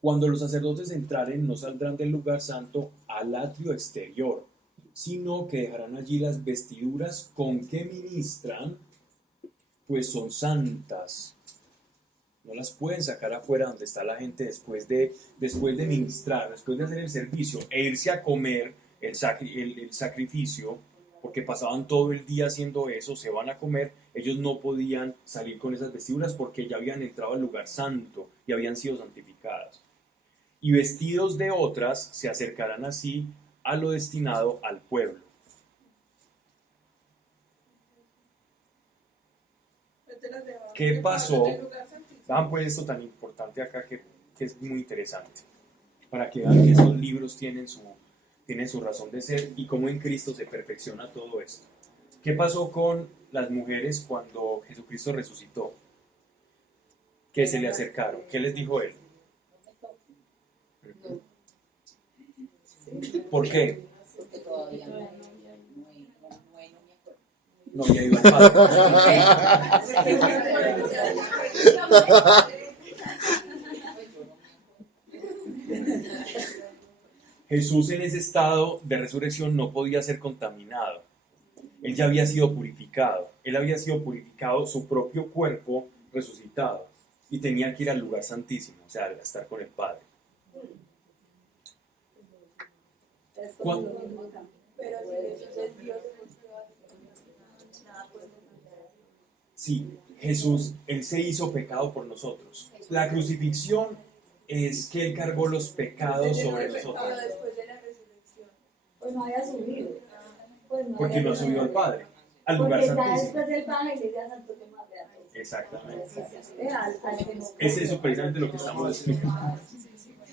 Cuando los sacerdotes entraren, no saldrán del lugar santo al atrio exterior, sino que dejarán allí las vestiduras con que ministran, pues son santas. No las pueden sacar afuera donde está la gente después de ministrar, después de hacer el servicio e irse a comer el sacrificio, porque pasaban todo el día haciendo eso, se van a comer. Ellos no podían salir con esas vestiduras porque ya habían entrado al lugar santo y habían sido santificadas. Y vestidos de otras se acercarán así a lo destinado al pueblo. ¿Qué pasó? Vean pues esto tan importante acá que es muy interesante, para que vean que esos libros tienen su razón de ser y cómo en Cristo se perfecciona todo esto. ¿Qué pasó con las mujeres cuando Jesucristo resucitó? Que se le acercaron. ¿Qué les dijo él? ¿Por qué? Porque todavía No había ido al Padre. Jesús en ese estado de resurrección no podía ser contaminado. Él ya había sido purificado. Él había sido purificado, su propio cuerpo resucitado. Y tenía que ir al lugar santísimo, o sea, a estar con el Padre. ¿Cuándo? Pero si Jesús es Dios, nada puede cambiar. Sí, Jesús, Él se hizo pecado por nosotros. La crucifixión es que Él cargó los pecados sobre nosotros. Pero después de la resurrección. Pues no había subido. Pues no Porque había no ha subido al Padre, al Porque lugar está santísimo. después del Padre y ya Santo Tomás de Aquino. Exactamente. Al que no- Es eso precisamente lo que estamos explicando.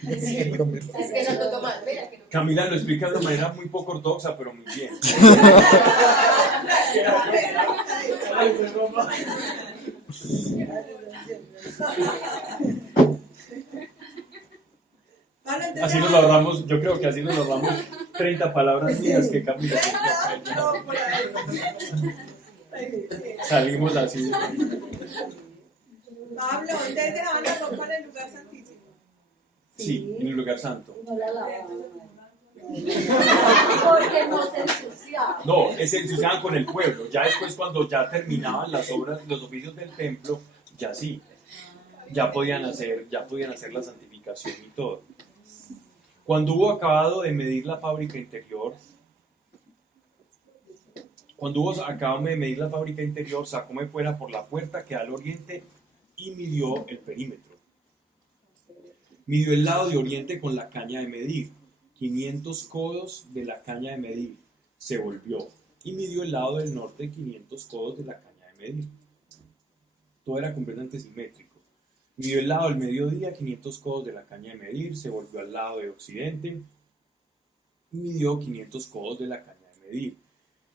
Es que Santo Tomás, mira que no. Camila lo explica de una manera muy poco ortodoxa, pero muy bien. Así nos ahorramos, yo creo que así nos ahorramos 30 palabras mías que Camila explica. No, por ahí. Salimos así. Pablo, ¿ustedes dejaban la ropa en el lugar santísimo? Sí, en el lugar santo. no la lavaban. Porque no se ensuciaba. No, se ensuciaban con el pueblo. Ya después, cuando ya terminaban las obras, los oficios del templo, ya sí. Ya podían hacer la santificación y todo. Cuando hubo acabado de medir la fábrica interior, sacóme fuera por la puerta que da al oriente y midió el perímetro. Midió el lado de oriente con la caña de medir, 500 codos de la caña de medir. Se volvió y midió el lado del norte, 500 codos de la caña de medir. Todo era completamente simétrico. Midió el lado del mediodía, 500 codos de la caña de medir, se volvió al lado de occidente, midió 500 codos de la caña de medir.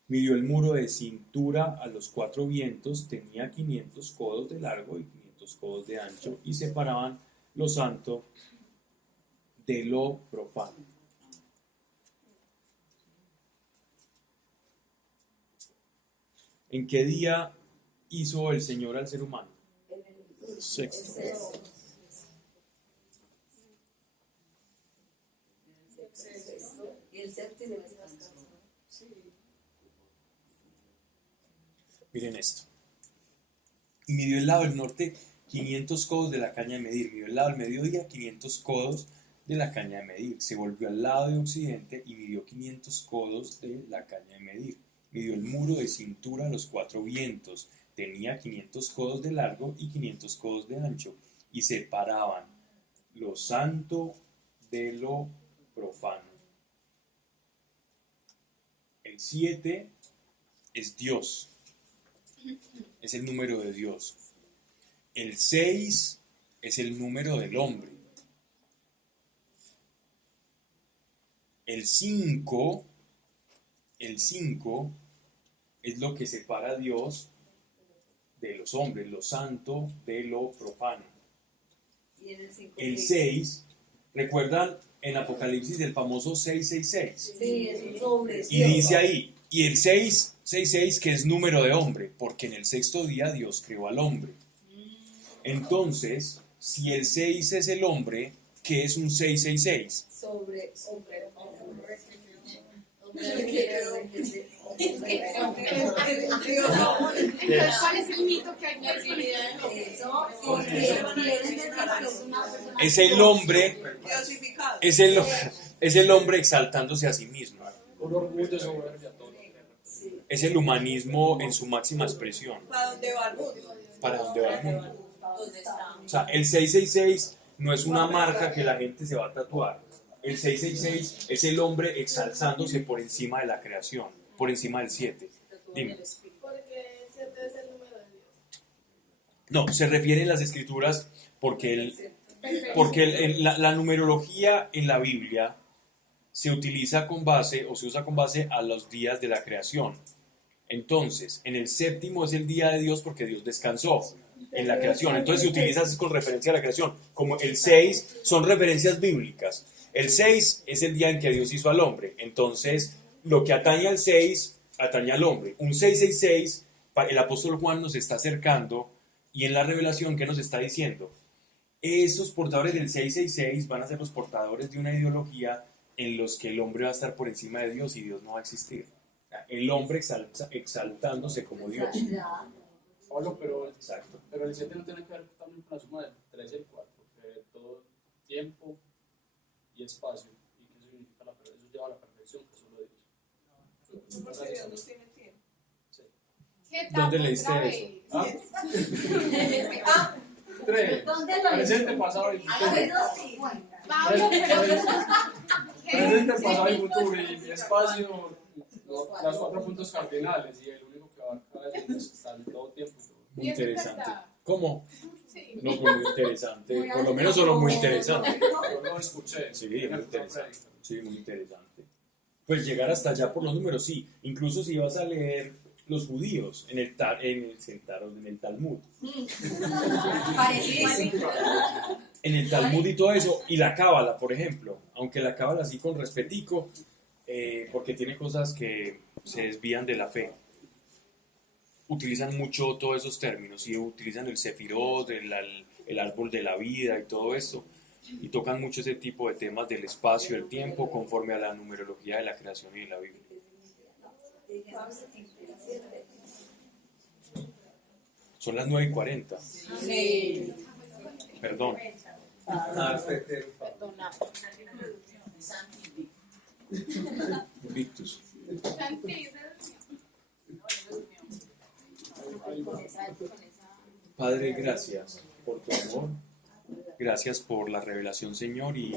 Midió el muro de cintura a los 4 vientos, tenía 500 codos de largo y 500 codos de ancho, y separaban lo santo de lo profano. ¿En qué día hizo el Señor al ser humano? Sexto. Y el séptimo descansó. Miren esto. Y midió el lado del norte 500 codos de la caña de medir. Midió el lado del mediodía 500 codos de la caña de medir. Se volvió al lado de occidente y midió 500 codos de la caña de medir. Midió el muro de cintura a los 4 vientos. Tenía 500 codos de largo y 500 codos de ancho. Y separaban lo santo de lo profano. El 7 es Dios. Es el número de Dios. El 6 es el número del hombre. El 5 es lo que separa a Dios de los hombres, lo santo de lo profano. Y en el 5. El 6, ¿recuerdan en Apocalipsis el famoso 666? Sí, es un sobre. Y dice ahí, y el 666 que es número de hombre, porque en el sexto día Dios creó al hombre. Entonces, si el 6 es el hombre, ¿qué es un 666? Sobre. Entonces, ¿cuál es el mito que hay en la divinidad de Jesús? Eso, porque quieren decir que es una persona. Es el hombre, Diosificado. es el hombre exaltándose a sí mismo. Un orgullo soberbio a todo. Es el humanismo en su máxima expresión. ¿Para dónde va el mundo? Para dónde va el mundo. ¿Dónde está? O sea, el 666 no es una marca que la gente se va a tatuar. El 666 es el hombre exalzándose por encima de la creación, por encima del 7. Dime. Porque el 7 es el número de Dios. No, se refiere en las escrituras porque, la numerología en la Biblia se utiliza con base o se usa con base a los días de la creación. Entonces, en el séptimo es el día de Dios porque Dios descansó en la creación. Entonces se utiliza así con referencia a la creación. Como el 6 son referencias bíblicas. El 6 es el día en que Dios hizo al hombre. Entonces, lo que atañe al 6, atañe al hombre. Un 666, el apóstol Juan nos está acercando y en la revelación, ¿qué nos está diciendo? Esos portadores del 666 van a ser los portadores de una ideología en los que el hombre va a estar por encima de Dios y Dios no va a existir. El hombre exaltándose como Dios. Pablo, Exacto. pero el 7 no tiene que ver también con la suma del 3 y el 4, que todo tiempo y espacio. ¿Y qué significa la perfección? Eso lleva a la perfección, que solo Dios. No, porque Dios no tiene tiempo. ¿Qué ¿Dónde tal leíste otra eso? vez? ¿Ah? 3. ¿Dónde lo Presente, leíste? pasado y futuro. Bueno, sí. Pablo, pero Presente, pasado y futuro. Y espacio, los 4 puntos cardinales. Y el único que abarca es está en todo tiempo. Muy Y eso es interesante. verdad. ¿Cómo? Sí. No, pues muy interesante. Por lo menos solo muy interesante. Yo lo escuché. Sí, muy en una interesante. prédica. Sí, muy interesante. Pues llegar hasta allá por los números, sí. Incluso si vas a leer los judíos en el Talmud. En el Talmud y todo eso. Y la Cábala, por ejemplo. Aunque la Cábala así con respetico, porque tiene cosas que se desvían de la fe. Utilizan mucho todos esos términos y utilizan el Sefirot, el árbol de la vida y todo esto. Y tocan mucho ese tipo de temas del espacio, el tiempo, conforme a la numerología de la creación y de la Biblia. Son las 9:40. Sí. Perdón. Perdona. Santi. Victus. Santi, Padre, gracias por tu amor. Gracias por la revelación, Señor, y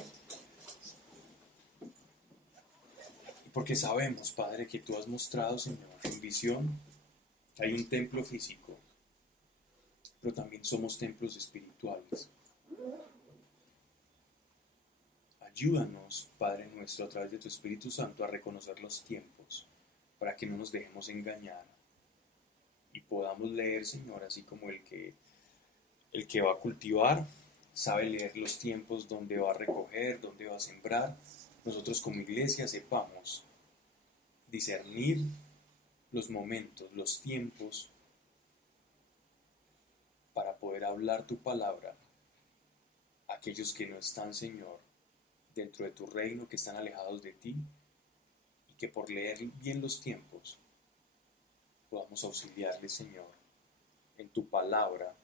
porque sabemos, Padre, que tú has mostrado, Señor, en visión, que hay un templo físico, pero también somos templos espirituales. Ayúdanos, Padre nuestro, a través de tu Espíritu Santo, a reconocer los tiempos, para que no nos dejemos engañar y podamos leer, Señor, así como el que va a cultivar sabe leer los tiempos, dónde va a recoger, dónde va a sembrar. Nosotros como iglesia sepamos discernir los momentos, los tiempos, para poder hablar tu palabra a aquellos que no están, Señor, dentro de tu reino, que están alejados de ti, y que por leer bien los tiempos podamos auxiliarles, Señor, en tu palabra,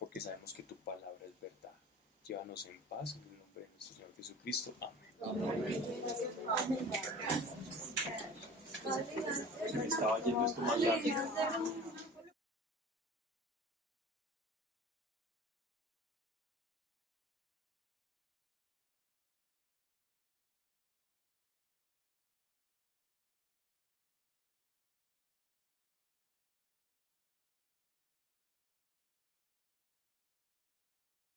porque sabemos que tu palabra es verdad. Llévanos en paz en el nombre de nuestro Señor Jesucristo. Amén. Me estaba yendo esto más rápido.